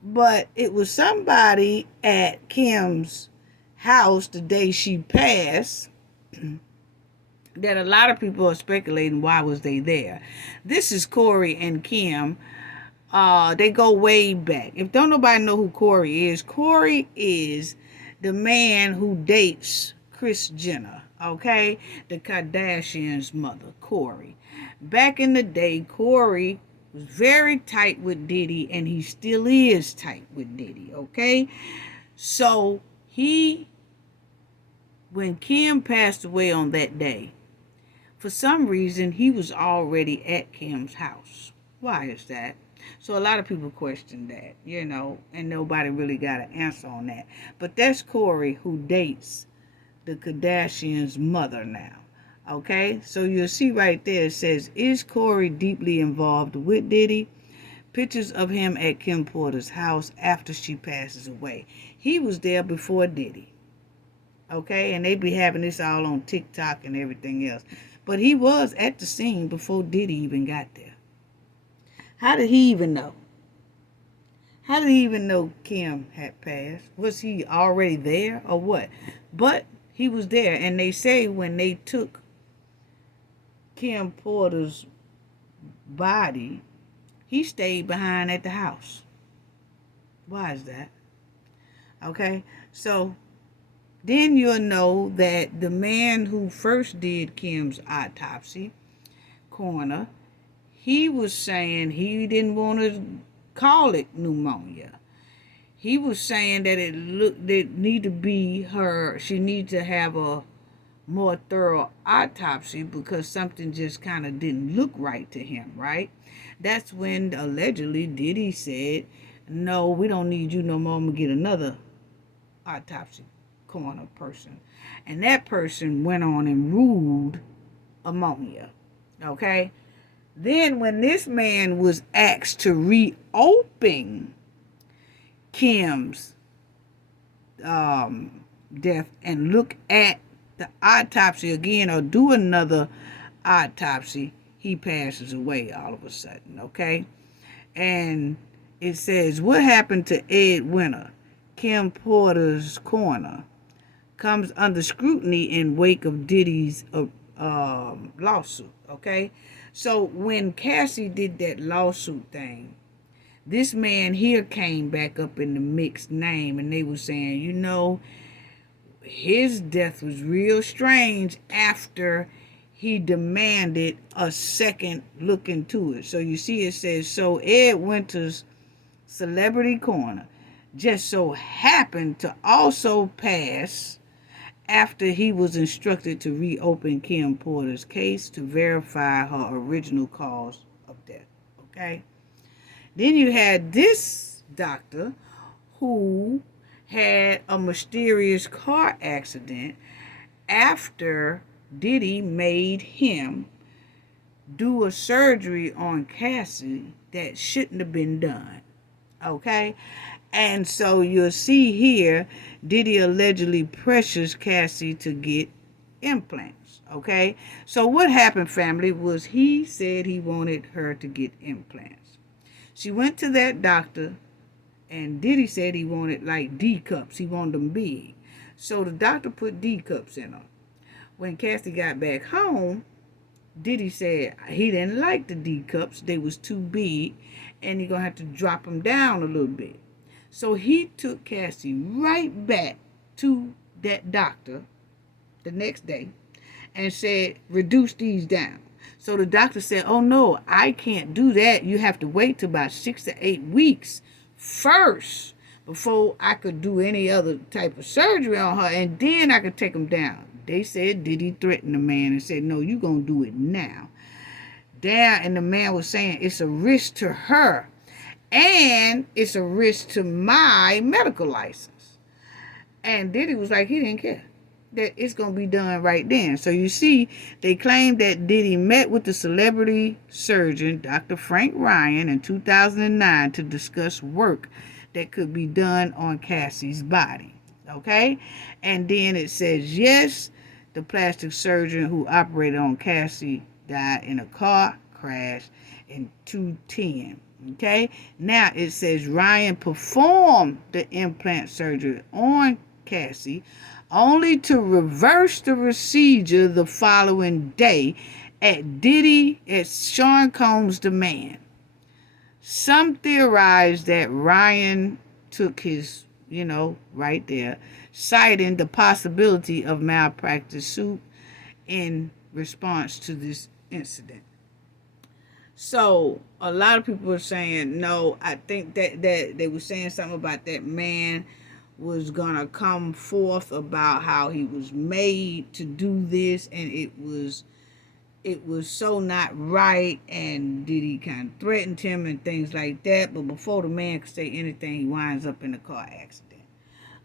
But it was somebody at Kim's house the day she passed, that a lot of people are speculating why was they there. This is Corey and Kim. They go way back. If don't nobody know who Corey is the man who dates Kris Jenner, okay? The Kardashians' mother, Corey. Back in the day, Corey was very tight with Diddy, and he still is tight with Diddy, okay? So when Kim passed away on that day, for some reason, he was already at Kim's house. Why is that? So a lot of people question that, and nobody really got an answer on that. But that's Corey, who dates the Kardashians' mother now. Okay? So you'll see right there, it says, is Corey deeply involved with Diddy? Pictures of him at Kim Porter's house after she passes away. He was there before Diddy. Okay? And they be having this all on TikTok and everything else. But he was at the scene before Diddy even got there. How did he even know? How did he even know Kim had passed? Was he already there or what? But he was there. And they say when they took Kim Porter's body, he stayed behind at the house. Why is that? Okay, so then you'll know that the man who first did Kim's autopsy, coroner, he was saying he didn't want to call it pneumonia. He was saying that it need to be she need to have a more thorough autopsy because something just kind of didn't look right to him, right? That's when allegedly Diddy said, no, we don't need you no more. I'm going to get another autopsy coroner person. And that person went on and ruled ammonia. Okay? Then when this man was asked to reopen Kim's death and look at the autopsy again or do another autopsy, he passes away all of a sudden, okay? And it says, what happened to Ed Winter, Kim Porter's coroner, comes under scrutiny in wake of Diddy's lawsuit, okay? So when Cassie did that lawsuit thing, this man here came back up in the mixed name, and they were saying, his death was real strange after he demanded a second look into it. So you see it says, so Ed Winter's celebrity coroner just so happened to also pass after he was instructed to reopen Kim Porter's case to verify her original cause of death. Okay? Then you had this doctor who had a mysterious car accident after Diddy made him do a surgery on Cassie that shouldn't have been done. Okay? And so you'll see here, Diddy allegedly pressures Cassie to get implants. Okay? So what happened, family, was he said he wanted her to get implants. She went to that doctor, and Diddy said he wanted like D cups. He wanted them big. So the doctor put D cups in her. When Cassie got back home, Diddy said he didn't like the D cups. They was too big, and you're going to have to drop them down a little bit. So he took Cassie right back to that doctor the next day and said, reduce these down. So the doctor said, oh no, I can't do that. You have to wait till about 6 to 8 weeks first before I could do any other type of surgery on her, and then I could take them down. They said Diddy threatened the man and said, no, you're going to do it now. And the man was saying, it's a risk to her. And it's a risk to my medical license. And Diddy was like, he didn't care. That it's going to be done right then. So you see, they claimed that Diddy met with the celebrity surgeon, Dr. Frank Ryan, in 2009 to discuss work that could be done on Cassie's body. Okay? And then it says, yes, the plastic surgeon who operated on Cassie died in a car crash in 2010. Okay, now it says Ryan performed the implant surgery on Cassie, only to reverse the procedure the following day at Sean Combs' demand. Some theorize that Ryan took his, right there, citing the possibility of malpractice suit in response to this incident. So a lot of people are saying no. I think that they were saying something about that man was gonna come forth about how he was made to do this, and it was so not right, and Diddy kind of threatened him and things like that. But before the man could say anything, he winds up in a car accident.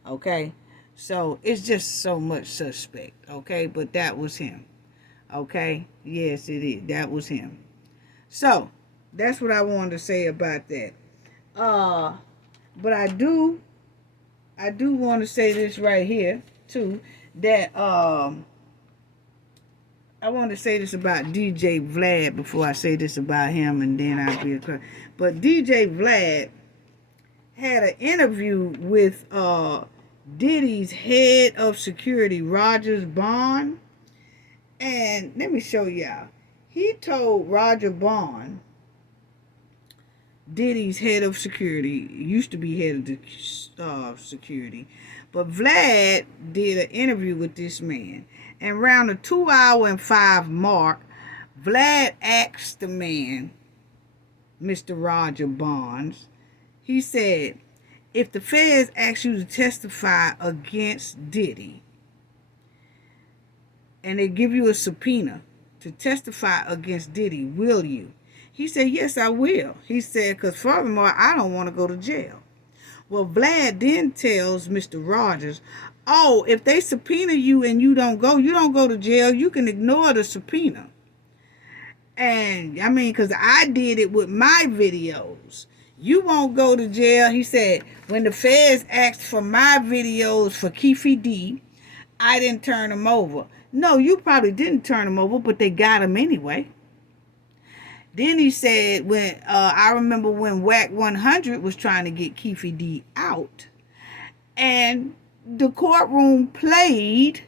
Okay, so it's just so much suspect. Okay, but that was him. Okay, yes, it is. That was him. So that's what I wanted to say about that. But I do want to say this right here too, that I want to say this about DJ Vlad before I say this about him, and then I'll be a. But DJ Vlad had an interview with Diddy's head of security, Roger Bond, and let me show y'all. He told Roger Bond, Diddy's head of security, used to be head of the security, but Vlad did an interview with this man. And around the 2 hour and 5 mark, Vlad asked the man, Mr. Roger Bonds, he said, if the feds ask you to testify against Diddy, and they give you a subpoena to testify against Diddy, will you? He said, yes, I will. He said, because furthermore, I don't want to go to jail. Well, Vlad then tells Mr. Rogers, oh, if they subpoena you and you don't go to jail, you can ignore the subpoena. And, I mean, because I did it with my videos. You won't go to jail. He said, when the feds asked for my videos for Keefe D, I didn't turn them over. No, you probably didn't turn them over, but they got them anyway. Then he said, when I remember when WAC 100 was trying to get Keefe D out, and the courtroom played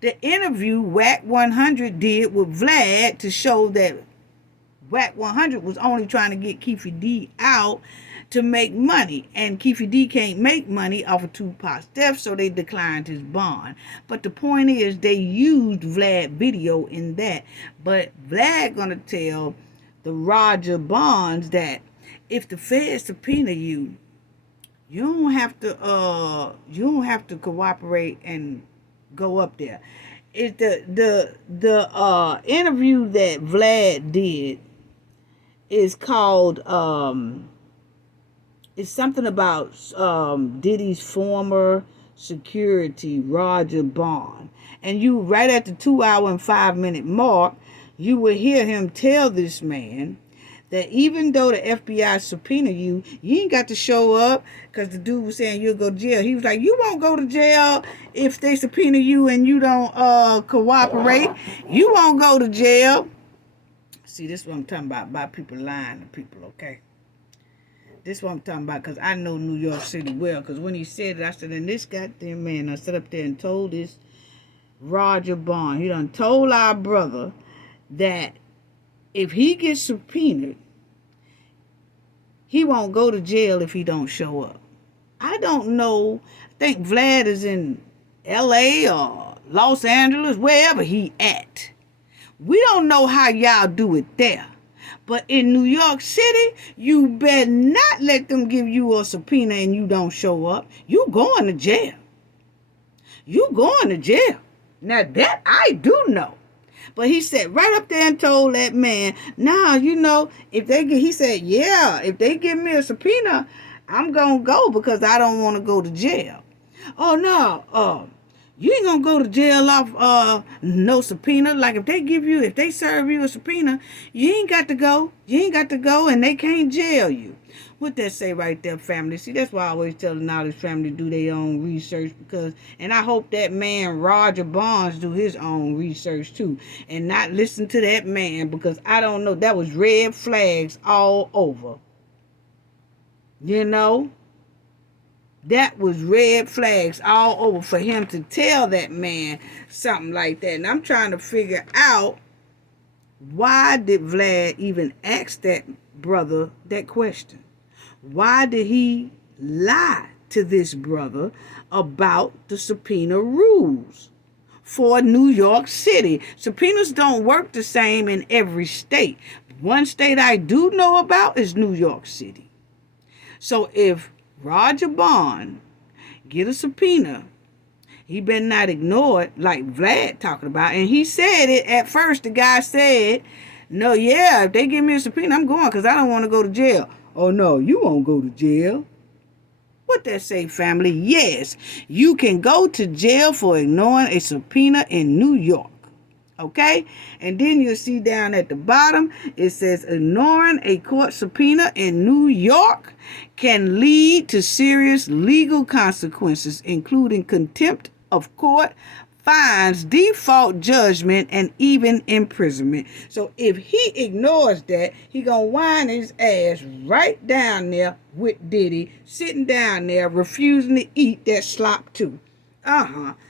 the interview WAC 100 did with Vlad to show that WAC 100 was only trying to get Keefe D out to make money, and Keefe D can't make money off of Tupac's death, so they declined his bond. But the point is, they used Vlad video in that. But Vlad gonna tell the Roger Bonds that if the feds subpoena you, you don't have to cooperate and go up there. It's the interview that Vlad did is called it's something about Diddy's former security, Roger Bond. And you, right at the 2 hour and 5 minute mark, you will hear him tell this man that even though the FBI subpoena you, you ain't got to show up, because the dude was saying you'll go to jail. He was like, you won't go to jail if they subpoena you and you don't cooperate. You won't go to jail. See, this is what I'm talking about people lying to people, okay? This is what I'm talking about, because I know New York City well. Because when he said it, I said, and this goddamn man, I sat up there and told this Roger Bond, he done told our brother that if he gets subpoenaed, he won't go to jail if he don't show up. I don't know. I think Vlad is in L.A. or Los Angeles, wherever he at. We don't know how y'all do it there. But in New York City, you better not let them give you a subpoena and you don't show up. You going to jail. You going to jail. Now that I do know. But he said right up there and told that man, nah, if they get, he said, yeah, if they give me a subpoena, I'm going to go because I don't want to go to jail. Oh, no, you ain't gonna go to jail off no subpoena. Like if they serve you a subpoena, you ain't got to go. You ain't got to go, and they can't jail you. What that say right there, family? See, that's why I always tell the knowledge family to do their own research, and I hope that man Roger Bonds do his own research too, and not listen to that man, because I don't know, that was red flags all over. That was red flags all over for him to tell that man something like that. And I'm trying to figure out, why did Vlad even ask that brother that question? Why did he lie to this brother about the subpoena rules for New York City? Subpoenas don't work the same in every state. One state I do know about is New York City. So if Roger Bond get a subpoena, he better not ignore it like Vlad talking about. And he said it at first. The guy said, no, yeah, if they give me a subpoena, I'm going because I don't want to go to jail. Oh, no, you won't go to jail. What that say, family? Yes, you can go to jail for ignoring a subpoena in New York. Okay? And then you'll see down at the bottom, it says ignoring a court subpoena in New York can lead to serious legal consequences, including contempt of court, fines, default judgment, and even imprisonment. So if he ignores that, he gonna wind his ass right down there with Diddy, sitting down there refusing to eat that slop too.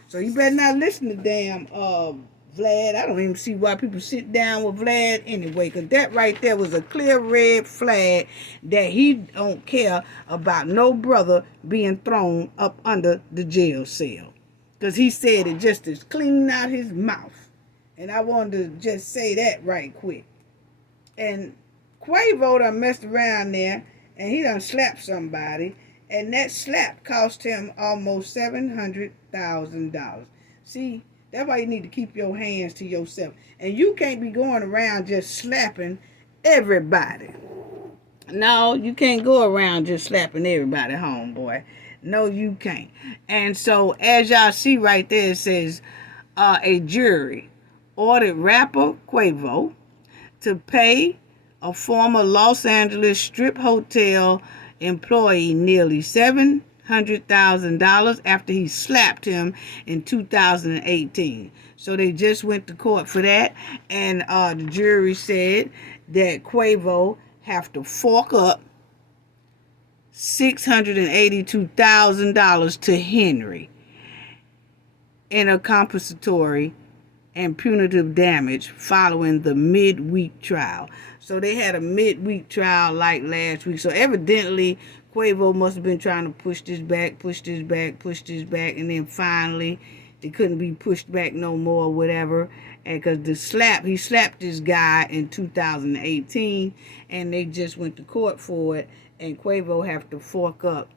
So you better not listen to damn Vlad. I don't even see why people sit down with Vlad anyway, because that right there was a clear red flag that he don't care about no brother being thrown up under the jail cell. Because he said it just as clean out his mouth. And I wanted to just say that right quick. And Quavo done messed around there, and he done slapped somebody, and that slap cost him almost $700,000. See, that's why you need to keep your hands to yourself. And you can't be going around just slapping everybody. No, you can't go around just slapping everybody, homeboy. No, you can't. And so, as y'all see right there, it says a jury ordered rapper Quavo to pay a former Los Angeles Strip hotel employee nearly $700,000 after he slapped him in 2018. So they just went to court for that, and the jury said that Quavo have to fork up $682,000 to Henry in a compensatory and punitive damage following the midweek trial. So they had a midweek trial like last week. So evidently Quavo must have been trying to push this back, and then finally it couldn't be pushed back no more, whatever. And because he slapped this guy in 2018, and they just went to court for it, and Quavo have to fork up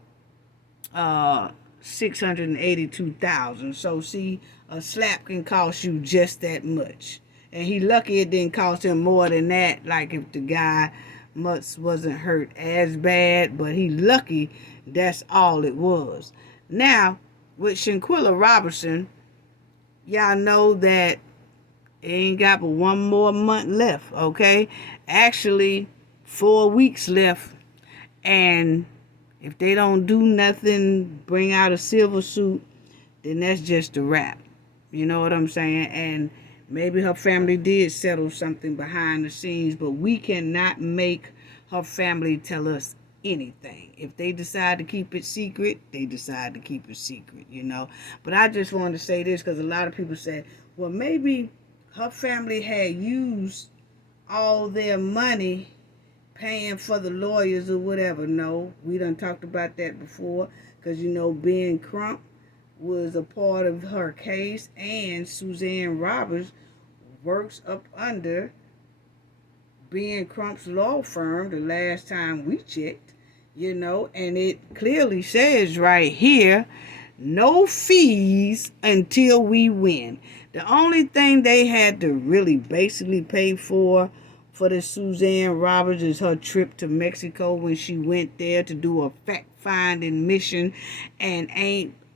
$682,000. So see, a slap can cost you just that much. And he lucky it didn't cost him more than that, like if the guy wasn't hurt as bad, but he lucky that's all it was. Now, with Shanquilla Robertson, y'all know that it ain't got but one more month left, okay? Actually, 4 weeks left. And if they don't do nothing, bring out a silver suit, then that's just a wrap. You know what I'm saying? And maybe her family did settle something behind the scenes, but we cannot make her family tell us anything. If they decide to keep it secret, they decide to keep it secret, you know. But I just wanted to say this because a lot of people said, well, maybe her family had used all their money paying for the lawyers or whatever. No, we done talked about that before, because you know Ben Crump was a part of her case, and Suzanne Roberts works up under Ben Crump's law firm the last time we checked, you know, and it clearly says right here, no fees until we win. The only thing they had to really basically pay for the Suzanne Roberts is her trip to Mexico when she went there to do a fact-finding mission, and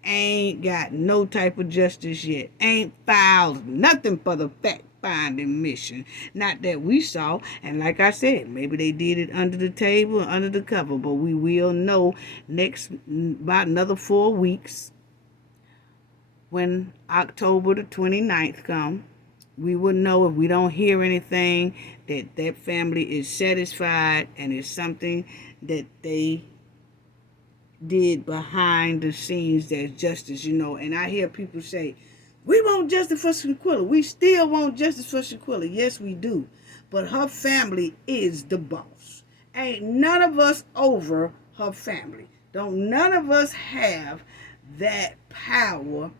ain't got no type of justice yet. Ain't filed nothing for the fact-finding mission. Not that we saw. And like I said, maybe they did it under the table, under the cover, but we will know about another 4 weeks when October the 29th come. We will know, if we don't hear anything, that family is satisfied and it's something that they did behind the scenes that's justice, and I hear people say, we want justice for Shanquilla. We still want justice for Shanquilla. Yes, we do. But her family is the boss. Ain't none of us over her family. Don't none of us have that power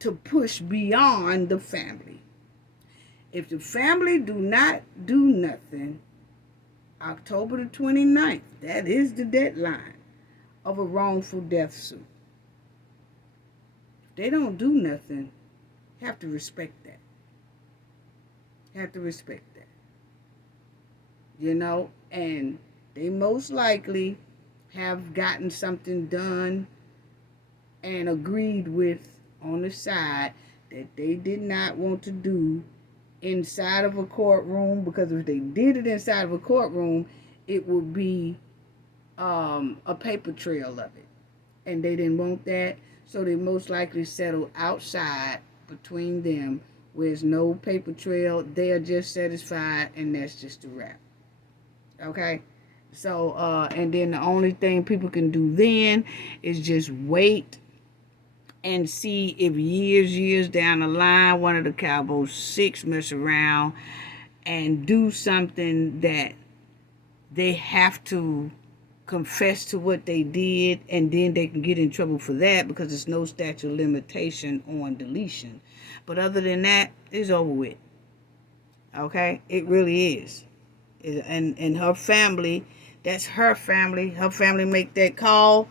to push beyond the family. If the family do not do nothing, October the 29th, that is the deadline of a wrongful death suit. If they don't do nothing, have to respect that. Have to respect that. And they most likely have gotten something done and agreed with on the side that they did not want to do inside of a courtroom, because if they did it inside of a courtroom, it would be a paper trail of it. And they didn't want that, so they most likely settled outside between them where there's no paper trail. They are just satisfied, and that's just a wrap. Okay? So, and then the only thing people can do then is just wait and see if years down the line, one of the Cowboy Six mess around and do something that they have to confess to what they did, and then they can get in trouble for that because there's no statute of limitation on deletion. But other than that, it's over with. Okay? It really is. And her family, that's her family. Her family make that call.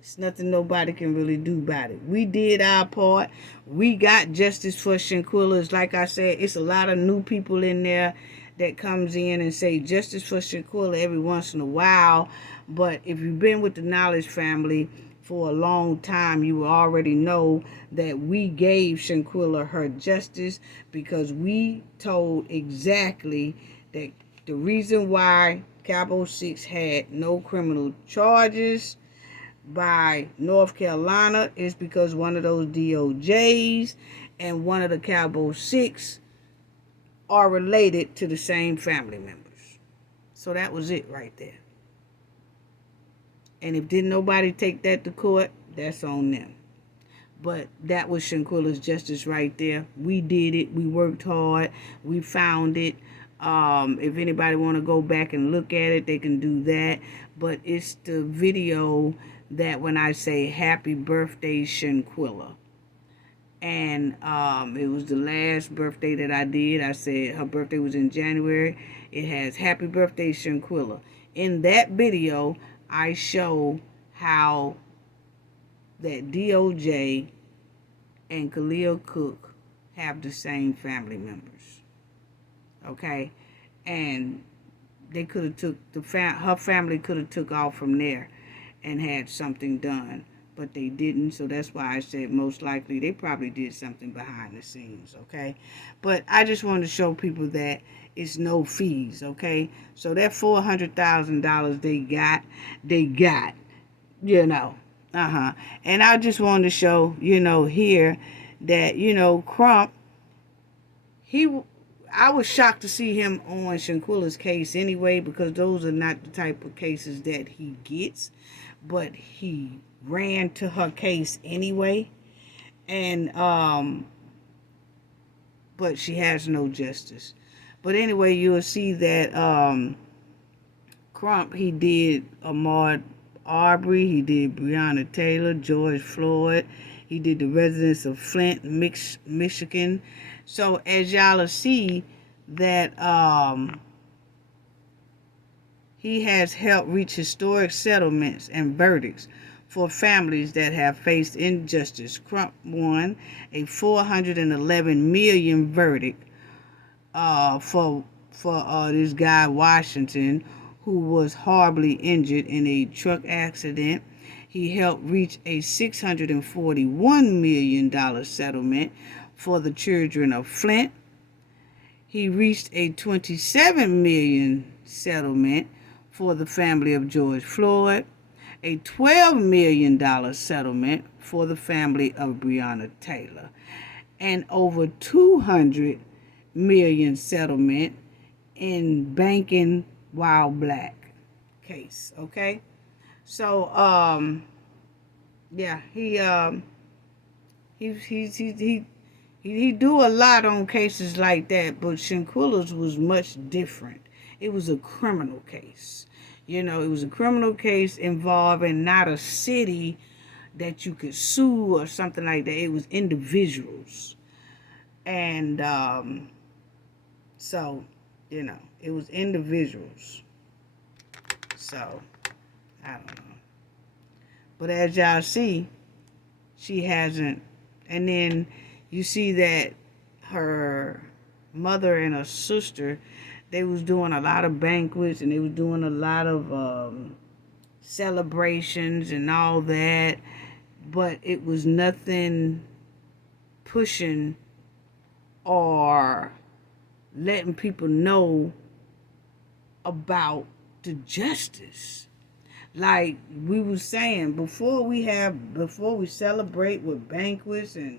It's nothing nobody can really do about it. We did our part. We got justice for Shanquilla. It's like I said, it's a lot of new people in there that comes in and say justice for Shanquilla every once in a while. But if you've been with the Knowledge family for a long time, you already know that we gave Shanquilla her justice because we told exactly that the reason why Cowboy 6 had no criminal charges by North Carolina is because one of those DOJs and one of the Cowboy 6 are related to the same family members. So that was it right there. And if didn't nobody take that to court, that's on them. But that was Shanquilla's justice right there. We did it. We worked hard. We found it. If anybody want to go back and look at it, they can do that. But it's the video that when I say happy birthday Shanquilla. And it was the last birthday that I did. I said her birthday was in January. It has happy birthday Shanquilla. In that video, I show how that DOJ and Khalil Cook have the same family members. Okay? And they could have took her family could have took off from there and had something done, but they didn't. So that's why I said most likely they probably did something behind the scenes. Okay? But I just wanted to show people that it's no fees. Okay? So that $400,000 they got, And I just wanted to show, here that, Crump, I was shocked to see him on Shanquilla's case anyway, because those are not the type of cases that he gets. But he ran to her case anyway. And, but she has no justice. But anyway, you'll see that, Crump, he did Ahmaud Arbery, he did Breonna Taylor, George Floyd, he did the residents of Flint, Michigan. So as y'all will see that he has helped reach historic settlements and verdicts for families that have faced injustice. Crump won a $411 million verdict for this guy Washington, who was horribly injured in a truck accident. He helped reach a $641 million settlement for the children of Flint. He reached a $27 million settlement for the family of George Floyd, a $12 million settlement for the family of Breonna Taylor, and over $200 million settlement in banking while black case. Okay, so Yeah, he do a lot on cases like that, but Shanquilla's was much different. It was a criminal case. You know, it was a criminal case involving not a city that you could sue or something like that. It was individuals. And so, you know, it was individuals. So, I don't know. But as y'all see, she hasn't. And then you see that her mother and her sister, they was doing a lot of banquets and they was doing a lot of celebrations and all that. But it was nothing pushing or letting people know about the justice. Like we was saying, before we celebrate with banquets and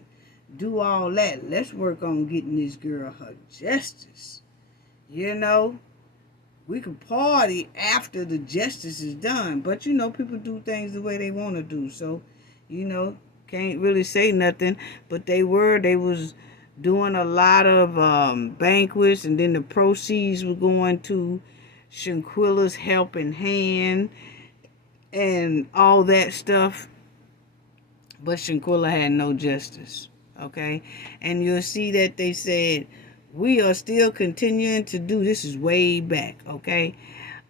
do all that, let's work on getting this girl her justice. You know, we can party after the justice is done, but you know, people do things the way they want to do. So, you know, can't really say nothing. But they was doing a lot of banquets, and then the proceeds were going to Shanquilla's helping hand and all that stuff. But Shanquilla had no justice. Okay? And you'll see that they said, we are still continuing to do, this is way back, okay?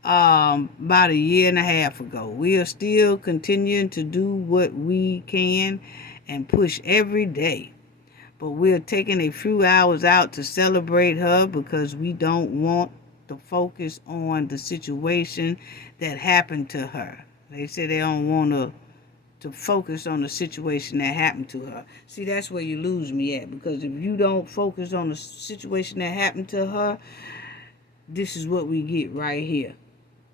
About a year and a half ago. We are still continuing to do what we can and push every day. But we're taking a few hours out to celebrate her because we don't want to focus on the situation that happened to her. They say they don't want to focus on the situation that happened to her. See, that's where you lose me at, because if you don't focus on the situation that happened to her, this is what we get right here.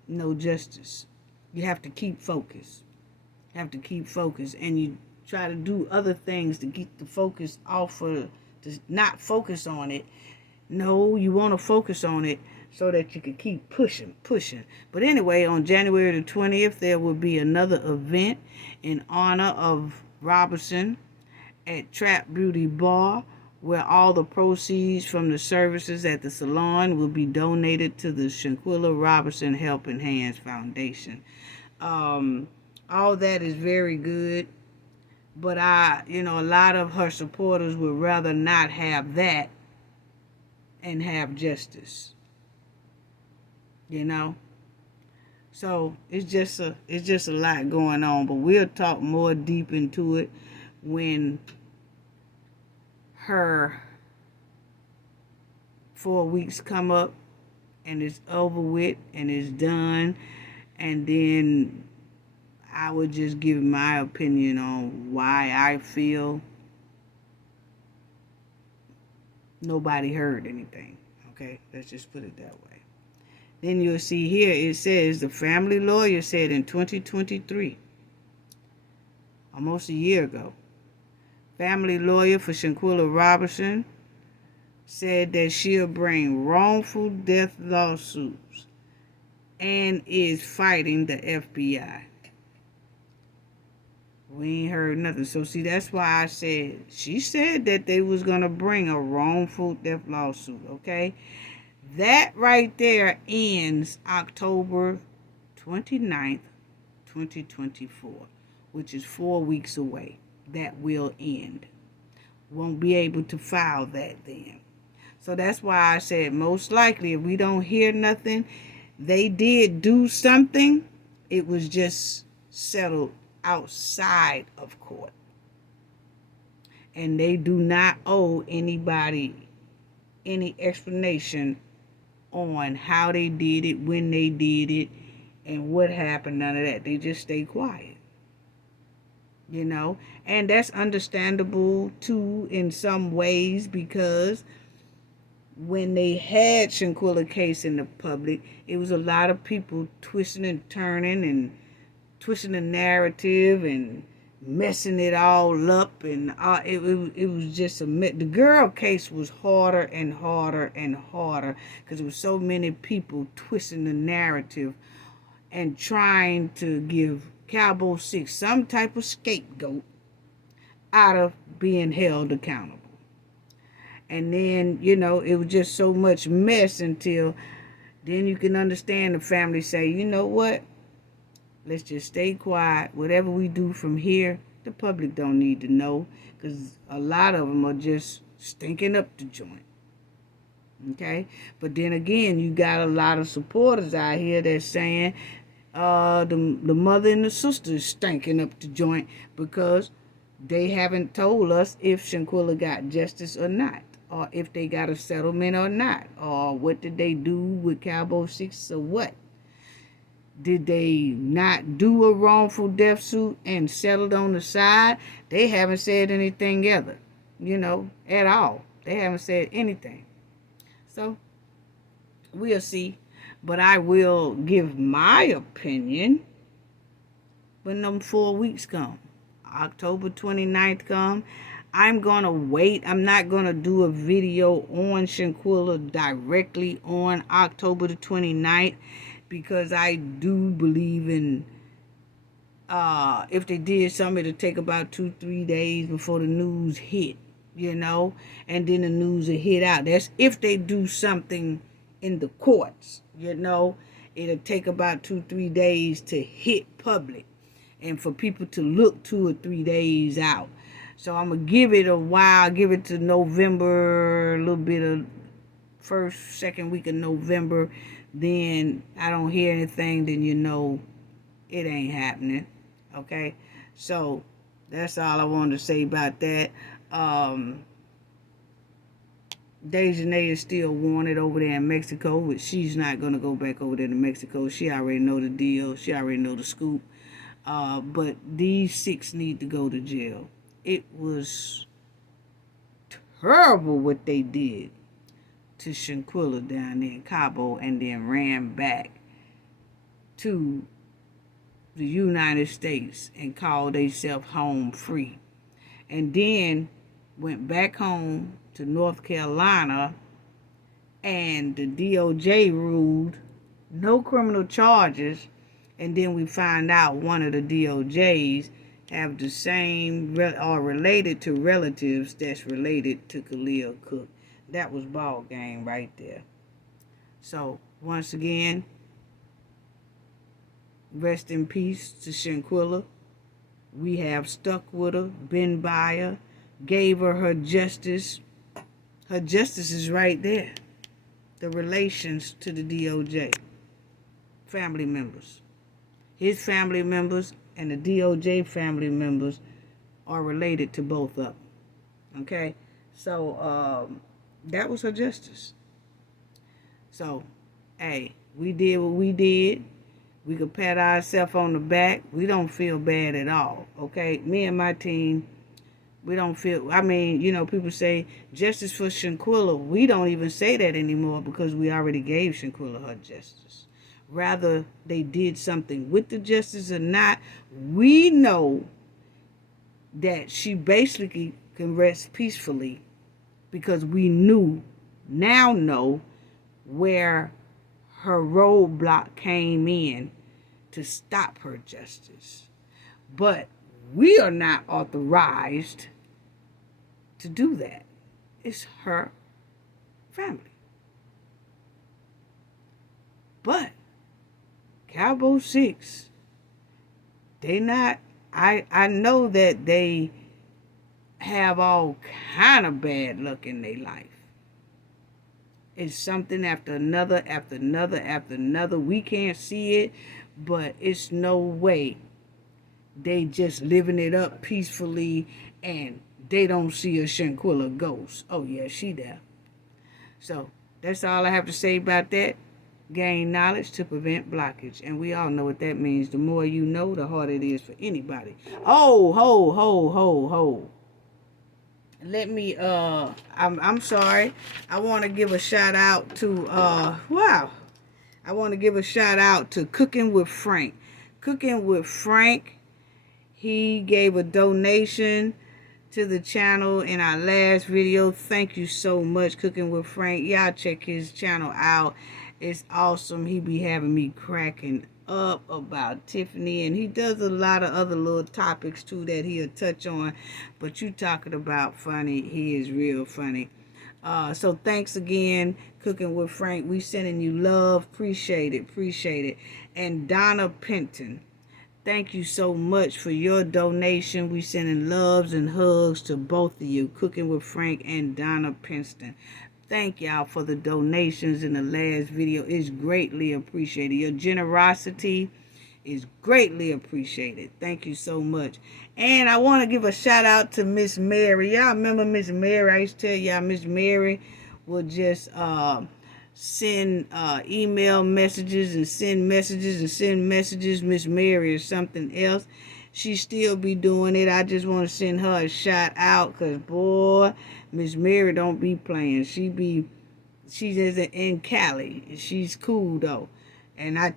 No justice. You have to keep focus. You have to keep focus, and you try to do other things to get the focus off of, to not focus on it. No, you want to focus on it so that you can keep pushing. But anyway, on January the 20th, there will be another event in honor of Robinson at Trap Beauty Bar, where all the proceeds from the services at the salon will be donated to the Shanquilla Robinson Helping Hands Foundation. All that is very good, but a lot of her supporters would rather not have that and have justice. You know, so it's just a lot going on. But we'll talk more deep into it when her 4 weeks come up and it's over with and it's done, and then I would just give my opinion on why I feel nobody heard anything. Okay, let's just put it that way. Then you'll see here, it says the family lawyer said in 2023, almost a year ago, family lawyer for Shanquilla Robinson said that she'll bring wrongful death lawsuits and is fighting the FBI. We ain't heard nothing. So see, that's why I said, she said that they was going to bring a wrongful death lawsuit, okay? That right there ends October 29th, 2024, which is 4 weeks away. That will end. Won't be able to file that then. So that's why I said most likely if we don't hear nothing, they did do something. It was just settled outside of court. And they do not owe anybody any explanation on how they did it, when they did it, and what happened. None of that. They just stay quiet. You know? And that's understandable too in some ways, because when they had Shanquilla case in the public, it was a lot of people twisting and turning and twisting the narrative and messing it all up, and it was just the girl case was harder and harder and harder because there was so many people twisting the narrative and trying to give Cowboy 6 some type of scapegoat out of being held accountable. And then, it was just so much mess until then you can understand the family say, you know what? Let's just stay quiet. Whatever we do from here, the public don't need to know, because a lot of them are just stinking up the joint. Okay? But then again, you got a lot of supporters out here that's saying the mother and the sister is stinking up the joint because they haven't told us if Shanquilla got justice or not, or if they got a settlement or not, or what did they do with Cowboy 6 or what. Did they not do a wrongful death suit and settled on the side? They haven't said anything either, at all. They haven't said anything. So, we'll see. But I will give my opinion when them 4 weeks come. October 29th come. I'm going to wait. I'm not going to do a video on Shanquilla directly on October the 29th. Because I do believe in, if they did something, it'll take about 2-3 days before the news hit, and then the news will hit out. That's if they do something in the courts, it'll take about 2-3 days to hit public and for people to look 2 or 3 days out. So I'm going to give it a while, give it to November, a little bit of first, second week of November. Then I don't hear anything, then it ain't happening. Okay? So that's all I wanted to say about that. Dejanay is still wanted over there in Mexico, but she's not going to go back over there to Mexico. She already know the deal. She already know the scoop. But these 6 need to go to jail. It was terrible what they did to Shanquilla down there in Cabo, and then ran back to the United States and called themselves home free. And then went back home to North Carolina, and the DOJ ruled no criminal charges. And then we find out one of the DOJs have the same or related to relatives that's related to Khalil Cook. That was ball game right there. So, once again, rest in peace to Shanquilla. We have stuck with her, been by her, gave her justice. Her justice is right there. The relations to the DOJ. Family members. His family members and the DOJ family members are related to both of them. Okay? So, that was her justice. So, hey, we did what we did. We could pat ourselves on the back. We don't feel bad at all, okay? Me and my team, we don't feel, people say justice for Shanquilla. We don't even say that anymore because we already gave Shanquilla her justice. Rather, they did something with the justice or not, we know that she basically can rest peacefully because we now know where her roadblock came in to stop her justice. But we are not authorized to do that. It's her family. But Cowboy 6, they not, I know that they have all kind of bad luck in their life. It's something after another, after another, after another. We can't see it, but it's no way they just living it up peacefully and they don't see a Shanquilla ghost. Oh yeah, she there. So that's all I have to say about that. Gain knowledge to prevent blockage. And we all know what that means. The more you know, the harder it is for anybody. Oh, ho. Let me, I'm sorry. I want to give a shout out to, I want to give a shout out to Cooking with Frank. Cooking with Frank, he gave a donation to the channel in our last video. Thank you so much, Cooking with Frank. Y'all check his channel out. It's awesome. He be having me cracking up about Tiffany, and he does a lot of other little topics too that he'll touch on. But you talking about funny, he is real funny. So thanks again, Cooking with Frank. We sending you love. Appreciate it. Appreciate it. And Donna Penton, thank you so much for your donation. We sending loves and hugs to both of you, Cooking with Frank and Donna Penston. Thank y'all for the donations in the last video. It's greatly appreciated. Your generosity is greatly appreciated. Thank you so much. And I want to give a shout out to Miss Mary. Y'all remember Miss Mary? I used to tell y'all Miss Mary would just send email messages and send messages and send messages. Miss Mary is something else. She still be doing it. I just want to send her a shout out because, boy, Miss Mary don't be playing. She's in Cali. She's cool, though. And I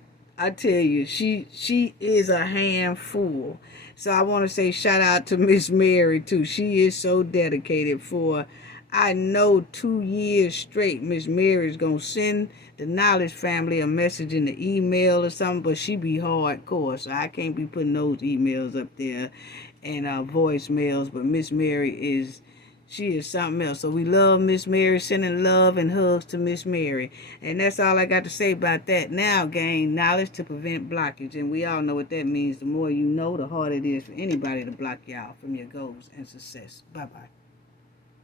tell you, she is a handful. So I want to say shout out to Miss Mary, too. She is so dedicated for, I know, 2 years straight, Miss Mary is going to send the Knowledge family a message in the email or something, but she be hardcore, so I can't be putting those emails up there and voicemails, but Miss Mary she is something else. So we love Miss Mary, sending love and hugs to Miss Mary. And that's all I got to say about that. Now, gain knowledge to prevent blockage. And we all know what that means. The more you know, the harder it is for anybody to block y'all from your goals and success. Bye-bye.